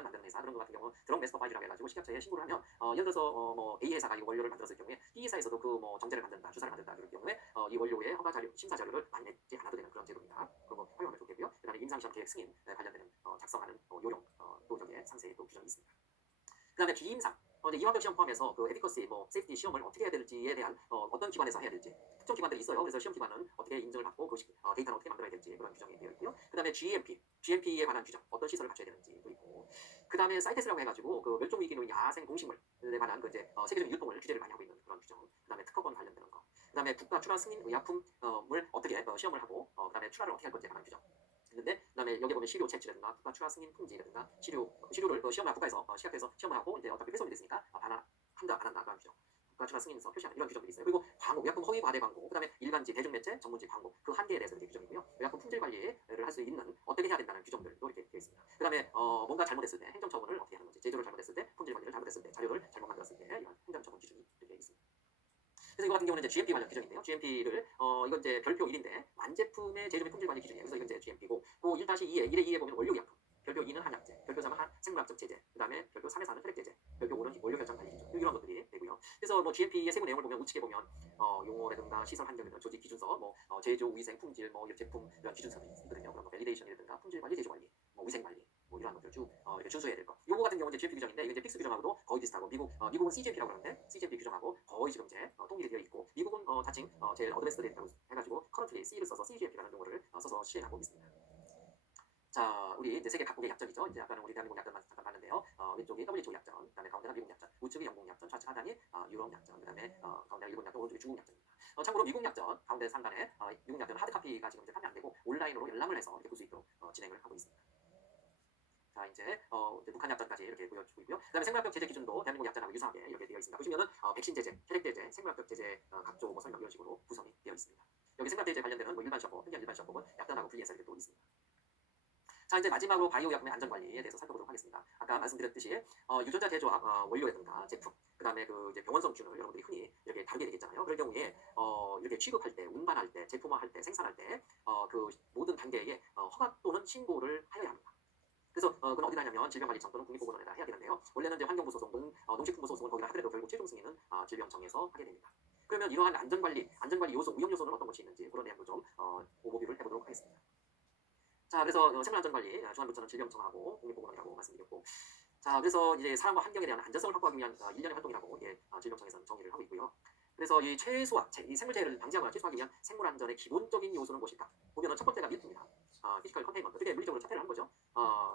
드럼만 만드는 회사 그런 거 같은 경우 드럼 매스터 5라고 해가지고 식약처에 신고를 하면 예를 들어서 뭐 A 회사가 이 원료를 만들었을 경우에 B 회사에서도 그 뭐 정제를 만든다, 주사를 만든다 그럴 경우에 이 원료의 허가 자료, 심사 자료를 많이 내지 않아도 되는 그런 제도입니다. 그런 거 활용하면 좋겠고요. 그다음에 임상시험 계획 승인 관련되는 작성하는 요령 또 저기에 상세히 또 규정이 있습니다. 그다음에 비임상 이제 이화병 시험 포함해서 그 에피커시, 뭐 세이프티 시험을 어떻게 해야 될지에 대한 어떤 기관에서 해야 될지 특정 기관들이 있어요. 그래서 시험 기관은 어떻게 인증을 받고 그 데이터는 어떻게 만들어야 될지 그런 규정이 되어 있고요. 그다음에 GMP에 관한 규정, 어떤 시설을 갖춰야 되는지도 있고. 그다음에 사이테스라고 해가지고 그 멸종 위기로 야생 동식물에 관한 그 이제 세계적인 유통을 규제를 많이 하고 있는 그런 규정. 그다음에 특허권 관련되는 거. 그다음에 국가 출하 승인 의약품을 어떻게 시험을 하고 그다음에 출하를 어떻게 할 건지에 관한 규정. 있는데 그다음에 여기 보면 시료 채취라든가 국가 출하 승인 품지라든가 시료를 시험을 국가에서 시각에서 시험을 하고 이제 어차피 훼손이 됐으니까 한다 안 한다 그런 규정. 국가 출하 승인서 표시하는 이런 규정들이 있어요. 그리고 광고, 의약품 허위 과대 광고, 그다음에 일반지, 대중매체, 전문지 광고 그 한계에 대해서 이렇게 규정이고요. 의약품 품질 관리를 할 수 있는 어떻게 해야 된다는 규정들도 이렇게 되어 있습니다. 그다음에 뭔가 잘못했을 때 행정처분을 어떻게 하는 건지, 제조를 잘못했을 때, 품질 관리를 잘못했을 때, 자료를 잘못 만들었을 때 이런 행정처분 기준이 이렇게 있습니다. 그래서 이거 같은 경우는 이제 GMP 관련 규정인데요. GMP를 이건 이제 별표 1인데 완제품의 제조 및 품질 관리 기준이에요. 그래서 이건 이제 GMP고 그 1-2에 1에 2에 보면 원료의약품, 별표 2는 한약재, 별표 3은 생물학적 제재, 그다음에 별표 3에 4는 혈액 제재, 별표 5는 원료 결정 관리 기준 이런 것들이 되고요. 그래서 뭐 GMP의 세부 내용을 보면 우측에 보면 용어라든가 시설 환경이나 조직 기준서, 뭐 제조, 위생, 품질, 뭐 제품 이런 기준서들이 있거든요. 그런 거 밸리데이션이라든가 품질 관리, 제조 관리, 뭐 위생 관리, 뭐 이러한 것들을 쭉 이렇게 준수해야 될 거. 요거 같은 경우는 이제 GMP 규정인데 이게 이제 픽스 규정하고도 거의 비슷하고 미국은 CGMP라고 그러는데 CGMP 규정하고 거의 지금 이제 통일이 되어 있고 미국은 자칭 제일 어드밴스드 됐다고 해가지고 커런트리 C를 써서 CGMP라는 용어를 써서 시행하고 있습니다. 자, 우리 이제 세계 각국의 약전이죠. 이제 아까는 우리 대한민국 약전만 잠깐 봤는데요. 왼쪽이 WHO 약전, 그다음에 가운데가 미국 약전, 우측이 영국 약전, 좌측 하단이 유럽 약전, 그다음에 가운데가 일본 약전, 오른쪽이 중국 약전입니다. 참고로 미국 약전 가운데 상단에 미국 약전 하드 카피가 지금 이제 판매 안 되고 온라인으로 열람을 해서 이렇게 볼 수 있도록 진행을 하고 있습니다. 자, 이제 북한 약전까지 이렇게 보여주고 있고요. 그다음에 생물학적 제재 기준도 대한민국 약전하고 유사하게 이렇게 되어 있습니다. 보시면은 백신 제재, 혈액 제재, 생물학적 제재 각조 뭐 설명 이런 식으로 구성이 되어 있습니다. 여기 생물학 제재 관련되는 뭐 일반 시험법, 특이한 일반 시험법은 약전하고 분리해서 이렇게 또 있습니다. 자, 이제 마지막으로 바이오 약품의 안전관리에 대해서 살펴보도록 하겠습니다. 아까 말씀드렸듯이 유전자 제조합 원료라든가 제품, 그다음에 그 이제 병원성균을 여러분들이 흔히 이렇게 다루게 되겠잖아요. 그럴 경우에 이렇게 취급할 때, 운반할 때, 제품화할 때, 생산할 때 그 모든 단계에 허가 또는 신고를 하여야 합니다. 그래서 그건 어디다 하냐면 질병관리청 또는 국립보건원에다 해야 되는데요. 원래는 이제 환경부 소속, 농식품부 소속은 거기다 하더라도 결국 최종 승인은 질병청에서 하게 됩니다. 그러면 이러한 안전관리 요소, 위험 요소는 어떤 것이 있는지 그런 내용도 좀 오버뷰를 해보도록 하겠습니다. 자, 그래서 생물안전관리 중앙부처는 질병청하고 국립보건원이라고 말씀드렸고, 자, 그래서 이제 사람과 환경에 대한 안전성을 확보하기 위한 일련의 활동이라고 질병청에서는 정의를 하고 있고요. 그래서 이 이 생물재해를 방지하거나 최소화하기 위한 생물안전의 기본적인 요소는 무엇일까? 보면은 첫 번째가 밀도입니다. 피지컬 컨테인먼트, 그게 물리적으로 차폐를 하는 거죠.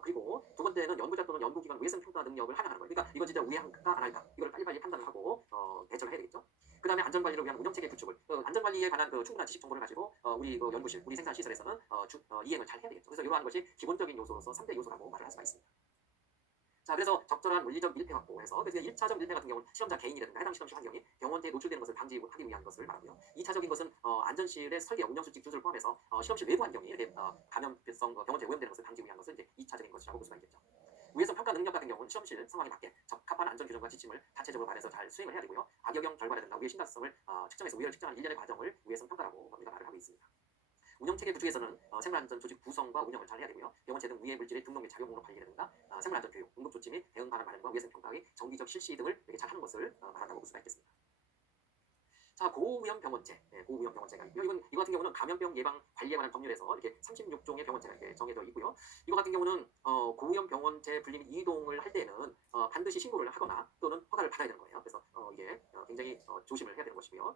그리고 두 번째는 연구자 또는 연구기관 외생 평가 능력을 하향하는 거예요. 그러니까 이건 진짜 우회할까 안 할까 이걸 빨리빨리 판단을 하고 대처를 해야 되겠죠. 그다음에 안전관리를 위한 운영체계 구축을 안전관리에 관한 그 충분한 지식 정보를 가지고 우리 그 연구실, 우리 생산시설에서는 이행을 잘 해야 되겠죠. 그래서 이러한 것이 기본적인 요소로서 3대 요소라고 말을 할 수가 있습니다. 자, 그래서 적절한 물리적 밀폐 확보해서 그래서 1차적 밀폐 같은 경우는 실험자 개인이라든가 해당 실험실 환경이 병원체에 노출되는 것을 방지하기 위한 것을 말하고요. 2차적인 것은 안전실의 설계, 운영수칙 준수를 포함해서 실험실 외부 환경이 이렇게 감염성 병원체에 오염되는 것을 방지하기 위한 것을 이제 2차적인 것이라고 볼 수가 있겠죠. 우회성 평가 능력 같은 경우는 실험실 상황에 맞게 적합한 안전 규정과 지침을 자체적으로 발해서 잘 수행을 해야 되고요. 악영향 결과라든가 우회 심각성을 측정해서 우회를 측정하는 일련의 과정을 우회성 평가라고 우리가 말을 하고 있습니다. 운영체계 구축에서는 생물안전 조직 구성과 운영을 잘 해야 되고요. 병원체 등 위해 물질의 등록 및 작용 목록 관리라든가 생물안전 교육, 응급 조치 및 대응 반응 발행과 위해성 평가의 정기적 실시 등을 이렇게 잘 하는 것을 말한다고 볼 수가 있겠습니다. 자, 고위험 병원체, 고위험 병원체가 있고요. 이거 같은 경우는 감염병 예방 관리에 관한 법률에서 이렇게 36종의 병원체가 이렇게 정해져 있고요. 이거 같은 경우는 고위험 병원체 분리 및 이동을 할 때는 반드시 신고를 하거나 또는 허가를 받아야 되는 거예요. 그래서 이게 굉장히 조심을 해야 되는 것이고요.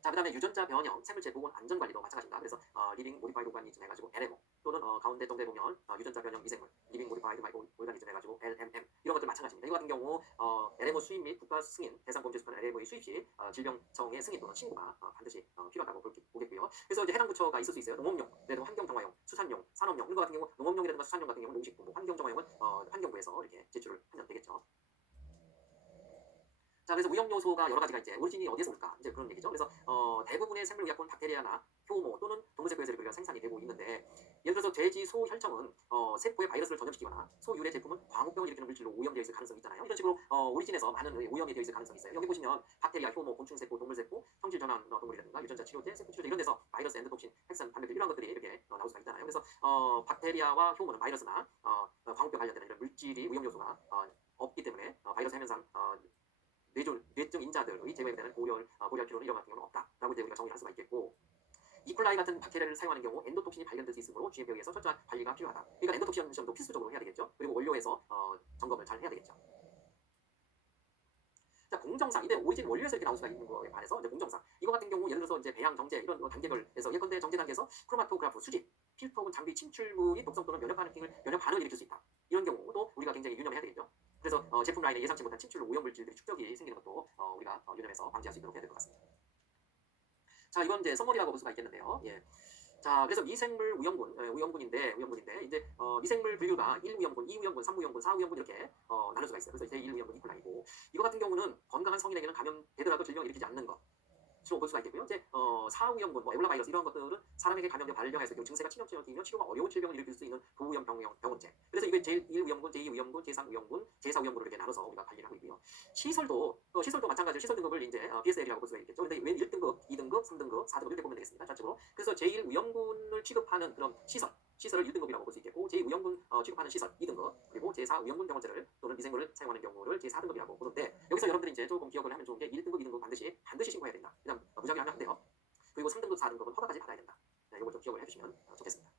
자, 그 다음에 유전자 변형, 생물체 보건 안전관리도 마찬가지입니다. 그래서 리빙 모디파이드 오가니즘 해가지고 LMO 또는 가운데 정도에 보면 유전자 변형 미생물, 리빙 모디파이드 오가니즘 해가지고 LMM 이런 것들 마찬가지입니다. 이거 같은 경우 LMO 수입 및 국가 승인, 대상범죄수단 LMO의 수입 시 질병청의 승인 또는 신고가 반드시 필요하다고 보겠고요. 그래서 이제 해당 부처가 있을 수 있어요. 농업용, 환경정화용, 수산용, 산업용 이거 같은 경우 농업용이라든가 수산용 같은 경우는 농식품, 환경정화용은 환경부에서 이렇게 제출을 하면 되겠죠. 자, 그래서 오염 요소가 여러 가지가 이제 오리진이 어디에서 올까? 이제 그런 얘기죠. 그래서 대부분의 생물 의약품 박테리아나 효모 또는 동물세포에서 우리가 생산이 되고 있는데, 예를 들어서 돼지, 소 혈청은 세포에 바이러스를 전염시키거나 소 유래 제품은 광우병을 일으키는 물질로 오염되어 있을 가능성이 있잖아요. 이런 식으로 오리진에서 많은 오염이 되어 있을 가능성이 있어요. 여기 보시면 박테리아, 효모, 곤충세포, 동물세포, 성질 전환 동물이라든가 유전자 치료제, 세포 치료제 이런 데서 바이러스, 엔도톡신, 핵산, 반백질 이런 것들이 이렇게 나올 수가 있잖아요. 그래서 박테리아와 효모는 바이러스나 광우병 관련되는 이런 물질이 오염 요소가 없기 때문에 바이러스 해면상 뇌증 인자들의 제거에 대한 고려할 필요는 이런 같은 경우는 없다라고 이제 우리가 정의할 수가 있겠고, 이콜라이 같은 박테리아를 사용하는 경우 엔도톡신이 발견될 수 있으므로 GMP에 의해서 철저한 관리가 필요하다. 그러니까 엔도톡신 시험도 필수적으로 해야 되겠죠. 그리고 원료에서 점검을 잘 해야 되겠죠. 자, 공정상 이때 오리진 원료에서 이렇게 나올 수가 있는 거에 반해서 이제 공정상 이거 같은 경우 예를 들어서 이제 배양, 정제 이런 단계별에서 예컨대 정제 단계에서 크로마토그래프, 수집, 필터 혹은 장비 침출물이 독성 또는 면역 반응을 일으킬 수 있다. 이런 경우도 우리가 굉장히 유념해야 되겠죠. 그래서 제품 라인에 예상치 못한 침출 오염 물질들이 축적이 생기는 것도 우리가 유념해서 방지할 수 있도록 해야 될 것 같습니다. 자, 이건 이제 선머리라고 볼 수가 있겠는데요. 예. 자, 그래서 미생물 우염군인데 이제 미생물 분류가 1우염군, 2우염군, 3우염군, 4우염군 이렇게 나눌 수가 있어요. 그래서 제1우염군 이콜라이고, 이거 같은 경우는 건강한 성인에게는 감염되더라도 질병을 일으키지 않는 것. 주로 볼 수가 있겠고요. 이제 사우염군, 에볼라 바이러스 이런 것들은 사람에게 감염돼 발병해서 증세가 치명적이며 치료가 어려운 질병을 일으킬 수 있는 고위험 병원체. 그래서 이게 제1우염군, 제2우염군, 제3우염군, 제4우염군을 이렇게 나눠서 우리가 관리를 하고 있고요. 시설도 마찬가지로 시설 등급을 이제 BSL이라고 볼 수가 있겠죠. 근데 왜 1등급, 2등급, 3등급, 4등급 이렇게 보면 되겠습니다. 전체적으로. 그래서 제1우염군을 취급하는 그런 시설을 1등급이라고 볼 수 있겠고, 제2우염군 취급하는 시설 2등급, 그리고 제4우염군 병원체를 또는 미생물을 사용하는 경우를 제4등급이라고 보는데, 여기서 여러분들이 이제 조금 기억을 하면 좋은 게 1등급, 2등급 반드시 신고해야 된다. 그냥 무작위 하면 안 돼요. 그리고 3등급, 4등급은 허가까지 받아야 된다. 네, 이걸 좀 기억을 해주시면 좋겠습니다.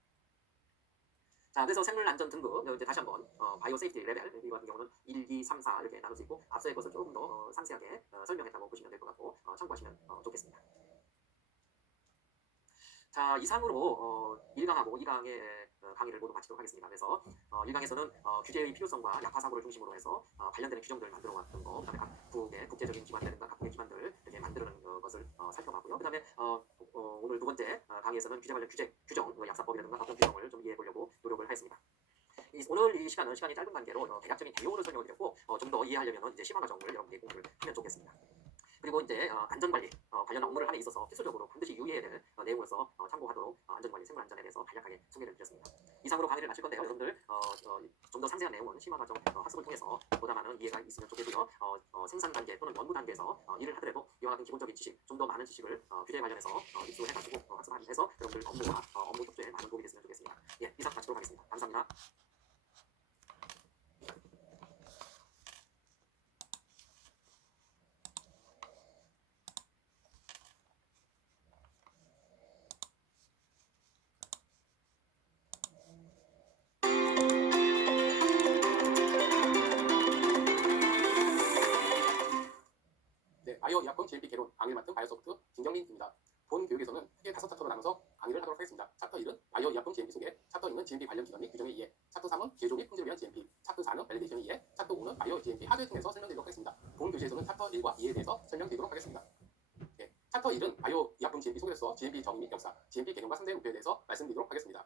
자, 그래서 생물 안전 등급 이제 다시 한번 바이오 세이프티 레벨 이거 같은 경우는 1, 2, 3, 4 이렇게 나눌 수 있고, 앞서의 것을 조금 더 상세하게 설명했다고 보시면 될 것 같고 참고하시면 좋겠습니다. 자, 이상으로 1강하고 2강의 강의를 모두 마치도록 하겠습니다. 그래서 1강에서는 규제의 필요성과 약화 사고를 중심으로 해서 관련되는 규정들을 만들어 왔던 거, 그다음에 각국의 국제적인 기관이라든가 각국의 기관들 이렇게 만드는 것을 살펴봤고요. 그다음에 오늘 두 번째 강의에서는 규제 관련 규정, 약사법이라든가 각종 규정을 좀 이해해 보려고 노력을 하였습니다. 오늘 이 시간이 짧은 관계로 대략적인 개요를 설명을 드렸고, 좀 더 이해하려면 이제 심화 과정을 여러분들이 공부를 하면 좋겠습니다. 그리고 이제 안전관리 관련 업무를 함에 있어서 필수적으로 반드시 유의해야 되는 내용으로서 참고하도록 안전관리, 생물 안전에 대해서 간략하게 소개를 드렸습니다. 이상으로 강의를 마칠 건데요. 여러분들 좀 더 상세한 내용은 심화 과정 학습을 통해서 보다 많은 이해가 있으면 좋겠고요. 생산 단계 또는 연구 단계에서 일을 하더라도 이와 같은 기본적인 지식, 좀 더 많은 지식을 규제에 관련해서 입수해가지고 학습해서 여러분들 업무와 업무 협조에 많은 도움이 됐으면 좋겠습니다. 예, 이상 마치도록 하겠습니다. 감사합니다. 바이오 의약품 GMP 개론 강의를 맡은 바이오소프트 김경민입니다. 본 교육에서는 크게 5차터로 나눠서 강의를 하도록 하겠습니다. 차터 1은 바이오 의약품 GMP 소개, 차터 2는 GMP 관련 기관 및 규정의 이해, 차터 3은 제조 및 품질을 위한 GMP, 차터 4는 밸리데이션의 이해, 차터 5는 바이오 GMP 하드웨어 등에서 설명드리도록 하겠습니다. 본 교재에서는 차터 1과 2에 대해서 설명드리도록 하겠습니다. 네, 차터 1은 바이오 의약품 GMP 소개로서 GMP 정의 및 역사, GMP 개념과 3대 목표에 대해서 말씀드리도록 하겠습니다.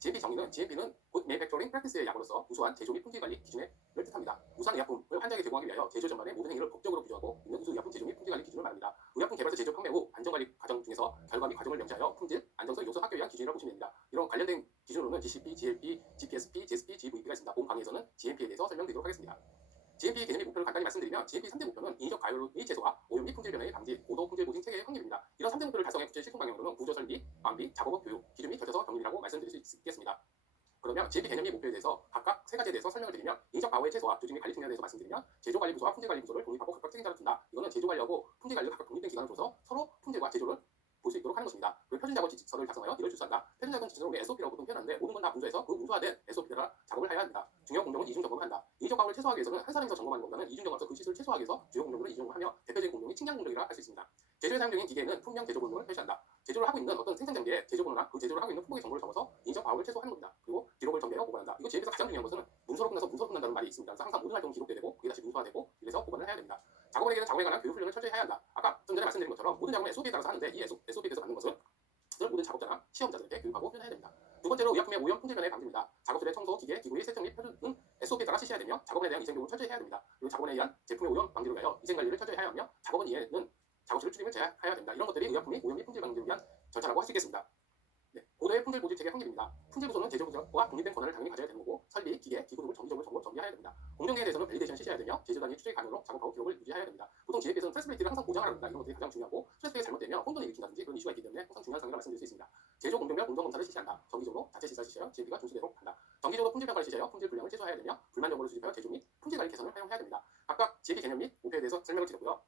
GMP 정의는 GMP는 Good Manufacturing Practice의 약으로서 우수한 제조 및 품질 관리 기준을 뜻합니다. 우수한 의약품을 환자에게 제공하기 위하여 제조 전반의 모든 행위를 법적으로 규정하고 있는 우수 의약품 제조 및 품질 관리 기준을 말합니다. 의약품 개발서 제조 판매 후 안전관리 과정 중에서 결과 및 과정을 명시하여 품질, 안정성 요소 학교에 의한 기준이라고 보시면 됩니다. 이런 관련된 기준으로는 GCP, GLP, GPSP, GSP, GVP가 있습니다. 본 강의에서는 GMP에 대해서 설명드리도록 하겠습니다. GMP 개념 및 목표를 간단히 말씀드리면 GMP 3대 목표는 인위적 가열의 제소와 오염 및 품질 변화의 방지, 고도 품질 보증 체계의 확립입니다. 이런 3대 목표를 달성해 구체 실행 방향으로는 구조 설비, 방비, 작업업 교육, 기준 및 절차서 경륜이라고 말씀드릴 수 있겠습니다. 그러면 GMP 개념 및 목표에 대해서 각각 세 가지에 대해서 설명을 드리면, 인적 방어의 최소화, 조직 및 관리 측면에 대해서 말씀드리면 제조 관리 부서와 품질 관리 부서를 독립하고 각각 책임자를 둔다. 이거는 제조 관리하고 품질 관리를 각각 독립된 기관을 둬서 서로 품질과 제조를 볼 수 있도록 하는 것입니다. 그리고 표준 작업 지침서를 작성하여 이를 주소한다. 표준 작업 지침서를 우리 SOP라고 보통 표현하는데, 모든 건 다 문서에서 그 문서화된 SOP에 따라 작업을 해야 합니다. 중요 공정은 이중 점검을 한다. 인적 방어를 최소화하기 위해서는 한 사람이서 점검하는 것보다는 이중 점검에서 그 실수를 최소화하기 위해서 주요 공정으로 이중 점검하며, 대표적인 공정이 측량 공정이라 할 수 있습니다. 제조에 사용되는 기계에는 품명 제조 본능을 표시한다. 제조를 하고 있는 어떤 생산 장비에 제조 번호나 그 제조를 하고 있는 품목의 정보를 적어서 인적 방어를 최소화하는 겁니다. 그리고 기록을 정리하여 보관한다. 이거 GMP에서 가장 중요한 것은 문서로 끝나서 문서로 끝난다는 말이 있습니다. 그래서 항상 모든 활동이 기록돼야 되고 그게 다시 문서화되고 이래서 보관을 해야 됩니다. 작업에게는 작업에 관한 교육 훈련을 철저히 해야 한다. 아까 좀 전에 말씀드린 것처럼 모든 작업은 SOP에 따라서 하는데, 이 SOP에 대해서 맞는 것은 모든 작업자나 시험자들에게 교육하고 훈련해야 됩니다. 두 번째로 의약품의 오염 품질 변화의 방지입니다. 작업실의 청소, 기계, 기구의 세척 및 표준은 SOP에 따라 실시해야 되며 작업에 대한 위생 교육을 철저히 해야 됩니다. 그리고 작업에 의한 제품의 오염 방지를 위하여 위생 관리를 철저히 갖춰야 되는 거고 설비, 기계, 기구 등을 정기적으로 정비해야 됩니다. 공정에 대해서는 밸리데이션 실시해야 되며 제조 단위 추적 가능으로 작업하고 기록을 유지해야 됩니다. 보통 GMP에서는 트레이스빌리티를 항상 보장하라 합니다. 이런 것들이 가장 중요하고 트레이스가 잘못되면 혼돈을 일으킨다든지 그런 이슈가 있기 때문에 항상 중요한 사항이라 말씀드릴 수 있습니다. 제조 공정별 공정 검사를 실시한다. 정기적으로 자체 실사 실시하여 GMP가 준수되도록 한다. 정기적으로 품질 평가를 실시하여 품질 불량을 최소화해야 되며 불만 정보를 수집하여 제조 및 품질 관리 개선을 활용해야 됩니다. 각각 GMP 개념 및 목표에 대해서 설명을 드렸고요.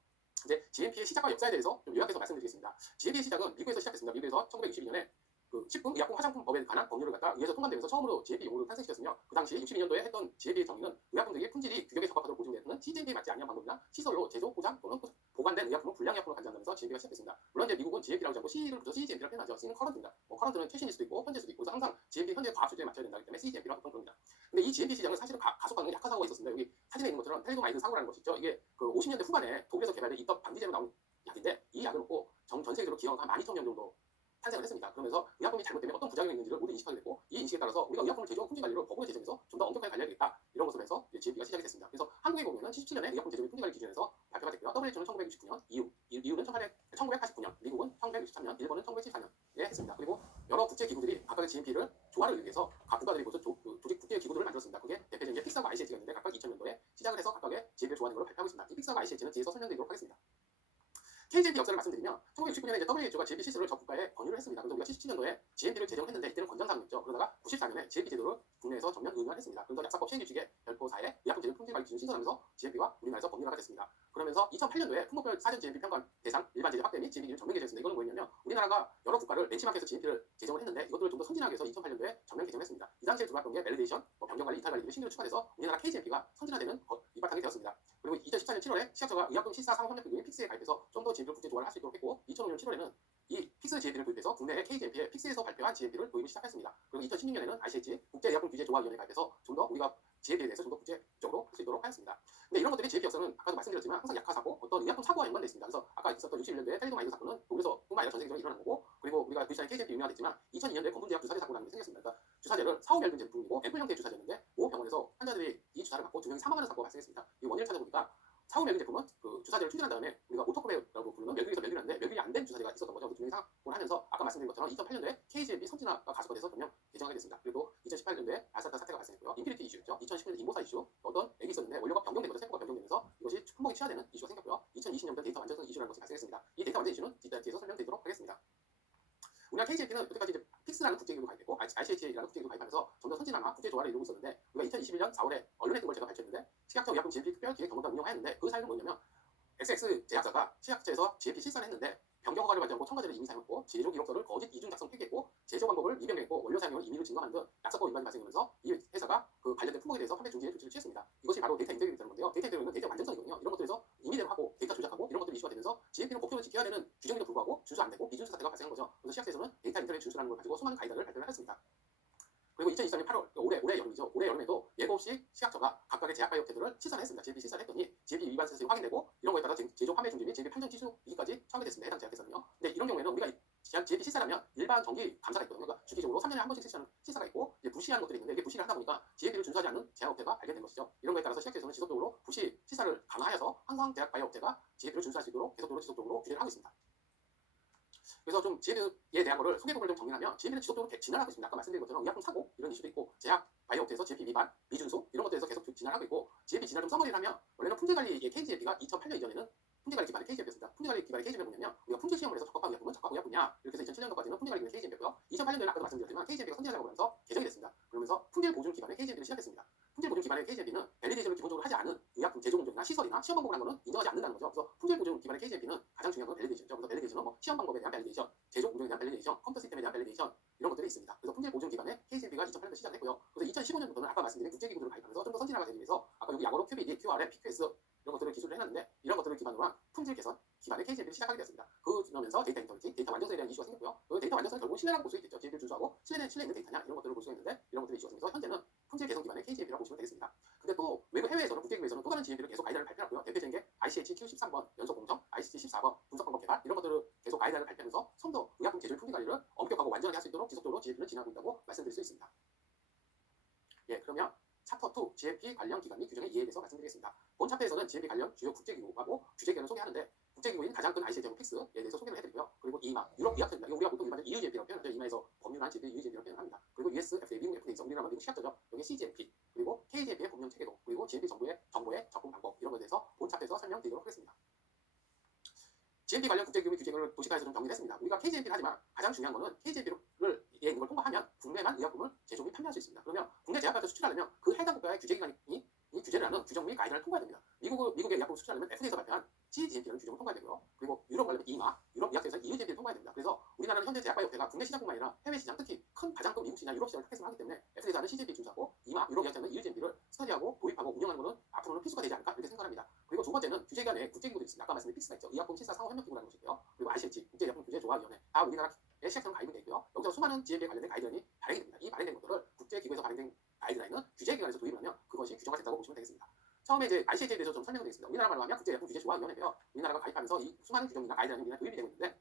이제 GMP의 시작과 역사에 대해서 좀 요약해서 말씀드리겠습니다. GMP의 시작은 미국에서 시작했습니다. 미국에서 1962년에 그 식품, 의약품, 화장품 법에 관한 법률을 갖다 의회에서 통과되면서 처음으로 GMP 용어를 탄생시켰으며 그 당시 62년도에 했던 GMP의 정의는 의약품들의 품질이 규격에 적합하도록 보증되는 CGMP에 맞지 않는 방법이나 시설로 제조, 포장 또는 보관된 의약품을 불량의약품으로 간주한다면서 GMP가 시작됐습니다. 물론 이제 미국은 GMP라고 하지 않고 C를 붙여서 CGMP라고 표현하죠. C는 커런트입니다. 커런트는 최신일 수도 있고 현재 수도 있고 그래서 항상 GMP 현재 과학 수준에 맞춰야 된다기 때문에 CGMP라고 보통 그럽니다. 근데 이 GMP 시장은 사실은 가속화는 약화 사고가 있었습니다. 여기 사진에 있는 것처럼 텔리도마이드 사고라는 것이 있죠. 이게 그 50년대 후반에 독일에서 개발된 입덧 방지제로 나온 약인데 이 약을 먹고 전 세계적으로 기여가 한 12,000명 정도 탄생을 했습니다. 그러면서 의약품이 잘못되면 어떤 부작용이 있는지를 모두 인식하게 됐고 이 인식에 따라서 우리가 의약품을 제조하고 품질 관리를 법으로 제정해서 좀 더 엄격하게 관리해야겠다 이런 것으로 해서 GMP가 시작이 됐습니다. 그래서 한국에 보면은 77년에 의약품 제조 및 품질 관리 기준에서 발표가 됐고요. WHO는 1969년, EU는 1989년, 미국은 1963년, 일본은 1974년에 했습니다. 그리고 여러 국제 기구들이 각각의 GMP를 조화를 위해서 각 국가들이 모두 조직 국제 기구들을 만들었습니다. 그게 대표적인 게 픽사하고 ICH가 있는데 각각 2000년도에 시작을 해서 각각의 GMP를 조화하는 걸 발표하고 있습니다. 이 픽사하고 ICH는 뒤에서 설명드리도록 하겠습니다. KGMP 역사를 말씀드리면 1969년에 이제 WHO가 GMP 실시를 적 국가에 권유를 했습니다. 그래서 우리가 77년도에 GMP를 제정했는데 이때는 권장사항이었죠. 그러다가 94년에 GMP 제도를 국내에서 전면 의무화했습니다. 그래서 약사법 시행규칙에 별도사에 의약품 제조 품질 관리 기준 신설하면서 GMP가 우리나라에서 법률화가 됐습니다. 그러면서 2008년도에 품목별 사전 GMP 평가 대상 일반 제재 확대 및 GMP 기준 전면 개정했습니다. 이거는 뭐였냐면 우리나라가 여러 국가를 벤치마크해서 GMP를 제정을 했는데 이것들을 좀 더 선진하게 해서 2008년도에 전면 개정했습니다. 이 당시에 들어왔던 게 밸리데이션, 변경 관리, 이탈 관리 등이 신규로 추가돼서 우리나라 KGMP가 선진화되는 이바탕이 되었습니다. 그리고 2014년 7월에 시약처가 의약품 실사 상호협력기구인 픽스에 가입해서 좀 더 GMP를 국제 조화를 할 수 있도록 했고 2005년 7월에는 이 픽스 GMP를 도입해서 국내의 KGMP에 픽스에서 발표한 GMP를 도입을 시작했습니다. 그리고 2016년에는 ICH 국제의약품규제조화위원회에 가입해서 좀 더 우리가 GMP에 대해서 좀 더 국제적으로 할 수 있도록 하였습니다. 근데 이런 것들이 GMP 역사는 아까도 말씀드렸지만 항상 약화 사고, 어떤 의약품 사고와 연관되어 있습니다. 그래서 아까 있었던 61년도에 텔리도마이드 사건은 독일에서뿐만 아니라 전 세계적으로 일어난 거고, 그리고 우리가 그 시간에 KGMP 유명화됐지만 2002년도에 검은제약 주사제 사고라는 게 생겼습니다. 그러니까 주사제를 사후멸균 제품이고 앰플 형태의 주사제였는데 모 병원에서 환자들이 이 주사를 맞고 2명이 사망하는 사고가 발생했습니다. 이 원인을 찾아보니까 사후멸균 제품은 그 주사제를 충전한 다음에 우리가 오토코베라고 부르는 멸균에서 멸균하는데 멸균이 안 된 주사제가 있었던 거죠. 그 2명이 사고를 하면서 아까 말씀드린 것처럼 2008년도에 KGMP 선진화가 가속화돼서 전면 개정하게 됐습니다. 그리고 2018년도에 알사타 사태가 발생했고요. 인피니티 이슈였죠. 2019년 인보사 이슈, 어떤 액이 있었는데 원료가 변경된 거죠. 세포가 변경되면서 이것이 품목이 취하되는 이슈가 생겼고요. 2020년도 데이터 완전성 이슈라는 것이 발생했습니다. 이 데이터 완전 이슈는 뒤에서 설명드리도록 하겠습니다. 우리가 KGMP는 여태까지 이제 픽스라는 국제기구 가입했고 ICH라는 국제기구 가입하면서 점 더 선진화나 국제 조화를 이루고 있었는데 우리가 2021년 4월에 언론에 뜬 걸 제가 발표했는데 식약처 의약품 GMP 특별 기획 경험단 운영하였는데 그 사유는 뭐냐면 XX 제약사가 식약처에서 GMP 실사를 했는데 변경 허가를 받지 않고 첨가제를 이미 사용했고 제조 기록서를 거짓 이중 작성 폐기했고 제조 방법을 미변경했고 원료 사용을 임의로 증가하는 등 약사법 위반이 발생하면서 이 회사가 그 관련된 품목에 대해서 판매 중지의 조치를 취했습니다. 이것이 바로 데이터 인테그리티라는 건데요. 데이터 인테그리티는 데이터 완전성이거든요. 이런 것들에서 임의대로 하고 데이터 조작하고 이런 것들이 이슈가 되면서 GMP는 법규를 지켜야 되는 규정에도 불구하고 준수 안 되고 비준수 사태가 발생한 거죠. 그래서 식약처에서는 데이터 인테그리티 준수라는 걸 가지고 수많은 가이드를 발표를 했습니다. 그리고 2024년 8월 올해 여름이죠. 올해 여름에도 예고 없이 식약처가 각각의 제약바이오 업체들을 실사를 했습니다. GMP 실사를 했더니 GMP 위반 사실이 확인되고 이런 거에 따라 제조 판매 중지 및 GMP 판정 취소 위기까지 처하게 됐습니다. 해당 제약회사는요. 근데 이런 경우에는 우리가 GMP 실사라면 일반 정기 감사가 있거든요. 그러니까 주기적으로 3년에 한 번씩 실시하는 실사가 있고 이제 부시한 것들이 있는데 이게 부시를 하다 보니까 GMP를 준수하지 않는 제약업체가 발견된 것이죠. 이런 거에 따라서 식약처에서는 지속적으로 부시 실사를 강화하여서 항상 제약바이오 업체가 GMP를 준수할 수 있도록 지속적으로 규제를 하고 있습니다. 그래서 좀 GMP에 대한 거를 소개부분을 좀 정리하면 GMP는 지속적으로 진화하고 있습니다. 아까 말씀드린 것처럼 의약품 사고 이런 이슈도 있고 제약 바이오 업체에서 GMP 위반, 미준수 이런 것들에서 계속 진화하고 있고 GMP 진화 좀 써머리를 하면 원래는 품질관리의 KGMP가 2008년 이전에는 품질관리 기반의 KGMP였습니다. 품질관리 기반의 KGMP가 뭐냐면 우리가 품질 시험을 해서 적합한 의약품은 적합 의약품이야 이렇게 해서 2007년도까지는 품질관리 기반의 KGMP였고요. 2008년도에는 아까도 말씀드렸지만 KGMP가 선진화되고 그러면서 개정이 됐습니다. 그러면서 품질 보증 기반의 KGMP를 시작했습니다. 품질 보증 기반의 KGMP는 밸리데이션을 기본적으로 하지 않은 의약품 제조 공정이나 시설이나 시험 방법을 한 거는 인정하지 않는다는 거죠. 그래서 품질 보증 기반의 KGMP는 가장 중요한 건 밸리데이션이죠. 그래서 밸리데이션은 뭐 시험 방법에 대한 밸리데이션, 제조 공정에 대한 밸리데이션, 컴퓨터 시스템에 대한 밸리데이션 이런 것들이 있습니다. 그래서 품질 보증 기반의 KGMP가 2008년도에 시작했고요. 그래서 2015년부터는 아까 말씀드린 국제기구들을 가입하면서 좀 더 선진화가 되기 위해서 아까 여기 약어로 QBD, QRM, PQS 이런 것들을 기술을 해놨는데 이런 것들을 기반으로 한 품질 개선 기반의 KGMP를 시작하게 되었습니다. 그러면서 데이터 인터리티, 데이터 완전성에 대한 이슈가 생겼고요. 그 데이터 완전성은 결국은 신뢰라고 볼 수 있겠죠. GMP를 준수하고 신뢰 있는 데이터냐 이런 것들을 볼 수 있는데 이런 것들이 이슈가 생겨서 현재는 품질 개선 기반의 KGMP라고 보시면 되겠습니다. 근데 또 외국 해외에서는 국제기구에서는 또 다른 GMP를 계속 가이드라인을 발표하고요. 대표적인 게 ICH Q13번 연속 공정, ICH 14번 분석 방법 개발 이런 것들을 계속 가이드라인을 발표하면서 좀 더 의약품 제조 품질 관리를 엄격하고 완전하게 할 수 있도록 지속적으로 GMP를 진행하고 있다고 말씀드릴 수 있습니다. 예, 그러면 챕터 2 GMP 관련 기관 및 규정의 이해에 대해서 말씀드리겠습니다. 본 챕터에서는 GMP 관련 주요 국제기구하고 규제기관을 소개하는데 국제기구인 가장 큰 ICJ 픽스에 대해서 소개를 해드리고요. 그리고 이마, 유럽 의약처입니다. 이거 우리가 보통 일반적으로 EUGMP라고 표현하죠. 이마에서 법률한 GMP, EUGMP라고 표현합니다. 그리고 US, FDA, 미국 FDA, 우리나라 미국 시합자죠. 여기 CGMP, 그리고 KGMP의 법령 체계도, 그리고 GMP 정보의 접근 방법 이런 것에 대해서 본차트에서 설명드리도록 하겠습니다. GMP 관련 국제기구 규정을 도시가에서 좀 정리했습니다. 우리가 KGMP를 하지만 가장 중요한 거는 KGMP를 있는 걸 통과하면 국내만 의약품을 제조 및 판매할 수 있습니다. 그러면 국내 제약사에서 수출하려면 그 해당 국가의 규제기관이 이 규제를 하는 규정 및 가이드를 통과해야 됩니다. 미국의 의약품을 수출하려면 FDA에서 발표한 CGMP라는 규정을 통과해야 되고요. 그리고 유럽 관련 이마, 유럽 의약처에서 EUGMP를 통과해야 됩니다. 그래서 우리나라는 현재 제약바이오테가 국내 시장뿐만 아니라 해외 시장, 특히 가장 큰 미국 시장, 유럽 시장을 타겟으로 하기 때문에 FDA에서 하는 CGMP 준수하고 이마, 유럽 의약처는 EUGMP를 스터디하고 도입하고 운영하는 것은 앞으로는 필수가 되지 않을까 이렇게 생각합니다. 그리고 두 번째는 규제기관 내에 국제기구도 있습니다. 아까 말씀드린 픽스가 있죠. 의약품 실사 상호협력기구라는 것이 있고요. 그리고 ICH, 국제의약품규제조화위원회, 다 우리나라의 시약처럼 가입이 되어 있고요. 여기서 수많은 GMP에 관련된 가이드라인이 발행이 됩니다. 이 발행된 것들을 국제기구에서 발행된 가이드라인은 규제기관에서 도입을 하면 그것이 규정화 된다고 보시면 되겠습니다. 처음에 이제 ICH에 대해서 좀 설명을 드리겠습니다. 우리나라 말로 하면 국제의약품규제조화위원회고요. 우리나라가 가입하면서 이 수많은 규정이나 가이드라인이 우리나라에 도입이 되고 있는데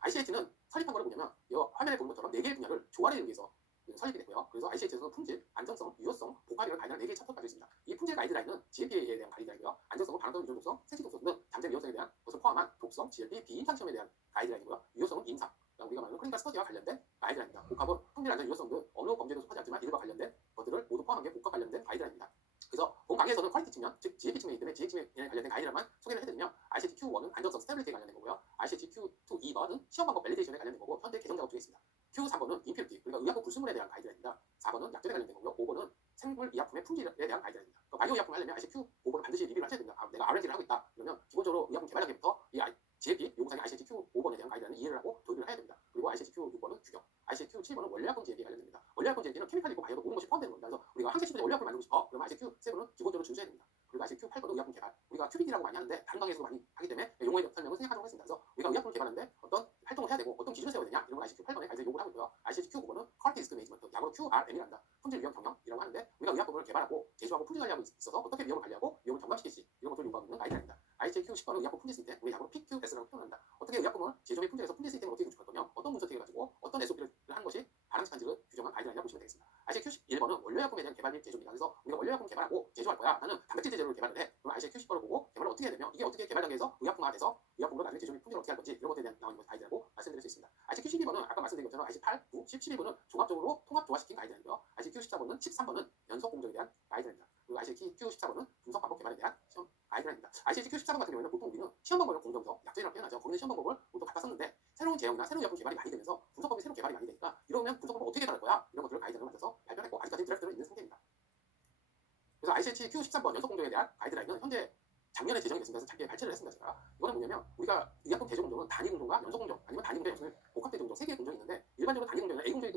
ICH는 설립한 거를 보냐면 이 화면에 보는 것처럼 4개의 분야를 조화를 위해서 설립이 됐고요. 그래서 ICH에서는 품질, 안정성, 유효성, 복합이라는 가이드라인 4개의 챕터가 있습니다. 이 품질 가이드라인은 GMP에 대한 가이드라인이고요. 안정성은 반응성, 유전 독성, 생식 독성 등 잠재 위험성에 대한 것을 포함한 독성, GLP, 비임상 시험에 대한 가이드라인이고요. 유효성은 임상, 우리가 말하는 클리니컬 스터디와 관련된 가이드라인입니다. 복합은 품질, 안전, 유효성 등 어느 범죄도 속하지 않지만 이들과 관련된 것들을 모두 포함한 게 복합 관련된 가이드라인입니다. 그래서 본 강의에서는 퀄리티 측면, 즉 GMP 측면이기 때문에 GMP에 관련된 가이드라인만 소개를 해드리면 ICH Q1은 안전성, 스테빌리티에 관련된 거고요. ICH Q2, 2번은 시험 방법 밸리데이션에 관련된 거고 현재 개정 작업 중에 있습니다. Q3번은 임퓨리티, 그러니까 의약품 불순물에 대한 가이드라인입니다. 4번은 약점에 관련된 거고요. 5번은 생물 의약품의 품질에 대한 가이드라인입니다. 바이오 의약품을 하려면 ICH Q5번은 반드시 리뷰를 하셔야 됩니다. 내가 R&D를 하고 있다. 그러면 기본적으로 의약품 개발 단계부터 이 GMP 요구사항의 ICH Q5번에 대한 가이드라인을 이해를 하고 도입을 해야 됩니다. 그리고 ICH Q6번은 규격, ICH Q7번은 원료약품 GMP에 관련됩니다. 원료약품 GMP는 케미칼 있고 바이오도 모든 것이 포함되는 겁니다. 그래서 우리가 항체 시술에 원료약품을 만들고 싶어. 그러면 ICH Q7은 기본적으로 준수해야 됩니다. 그리고 ICH Q8번은 의약품 개발. 우리가 QBD라고 많이 하는데 다른 강의에서도 많이 하기 때문에 용어의 설명을 생략하도록 하겠습니다. 그래서 우리가 의약품을 개발하는데 어떤 활동을 해야 되고 어떤 기준을 세워야 되냐 이런 걸 ICH Q8번에 가이드 요구를 하고 있고요. ICH Q9번은 퀄리티 리스크 매니지먼트, 약으로 QRM이란다. 품질 위험 경영이라고 하는데 우리가 의약품을 개발하고 제조하고 품질 관리하고 있어서 어떻게 위험을 관리하고 위험을 경감시킬지 이런 것들을 요구하고 있는 가이드라인입니다. ICH Q10번은 의약품 품질 시스템, 우리 약으로 PQS라고 표현합니다. 어떻게 의약품을 제조 및 품질에서 품질 시스템을 어떻게 구축할 거며 어떤 문서택을 가지고 어떤 SOP를 하는 것이 바람직한지를 규정한 가이드라인이라고 보시면 되겠습니다. ICH Q11번은 원료약품에 대한 개발 및 제조입니다. 그래서 우리가 원료약품 개발하고 제조할 거야. 나는 단백질 제조를 개발을 해. 그럼 ICH Q10번을 보고 개발을 어떻게 해야 되며 이게 어떻게 개발 단계에서 의약품화돼서 의약품으로 나중에 제조 및 품질을 어떻게 할 건지 이런 것들에 대한 나오는 가이드라고 말씀드릴 수 있습니다. ICH Q12번은 아까 말씀드린 것처럼 ICH 8, 9, 10, 11번은 종합적으로 통합 조화시킨 가이드라인이고요. ICH Q14번은 13번은 연속 공정에 대한 가이드라인입니다. 그리고 ICH Q14번은 분석 방법 개발에 대한 시험 가이드라인입니다. ICH Q14번 같은 경우에는 보통 우리는 시험 방법을 공정성, 약점이라고 표현하죠. 거기는 시험 방법을 모두 갖다 썼는데 새로운 제형이나 새로운 약품 개발이 많이 되면서 분석법이 새로 개발이 많이 되니까 이러면 분석법을 어떻게 개발할 거야? 이런 것들을 가이드라인을 만들어서 발표했고 아직까지 드래프트로 있는 상태입니다. 그래서 ICH Q13번 연속 공정에 대한 가이드라인은 현재 작년에 제정이 됐습니다. 그래서 작게 발췌를 했습니다. 제가 이거는 뭐냐면 우리가 의약품 대조 공정은 단위 공정과 연속 공정 아니면 단위 공정, 복합 대조 공정 3개의 공정이 있는데 일반적으로 단위 공정은 A 공정이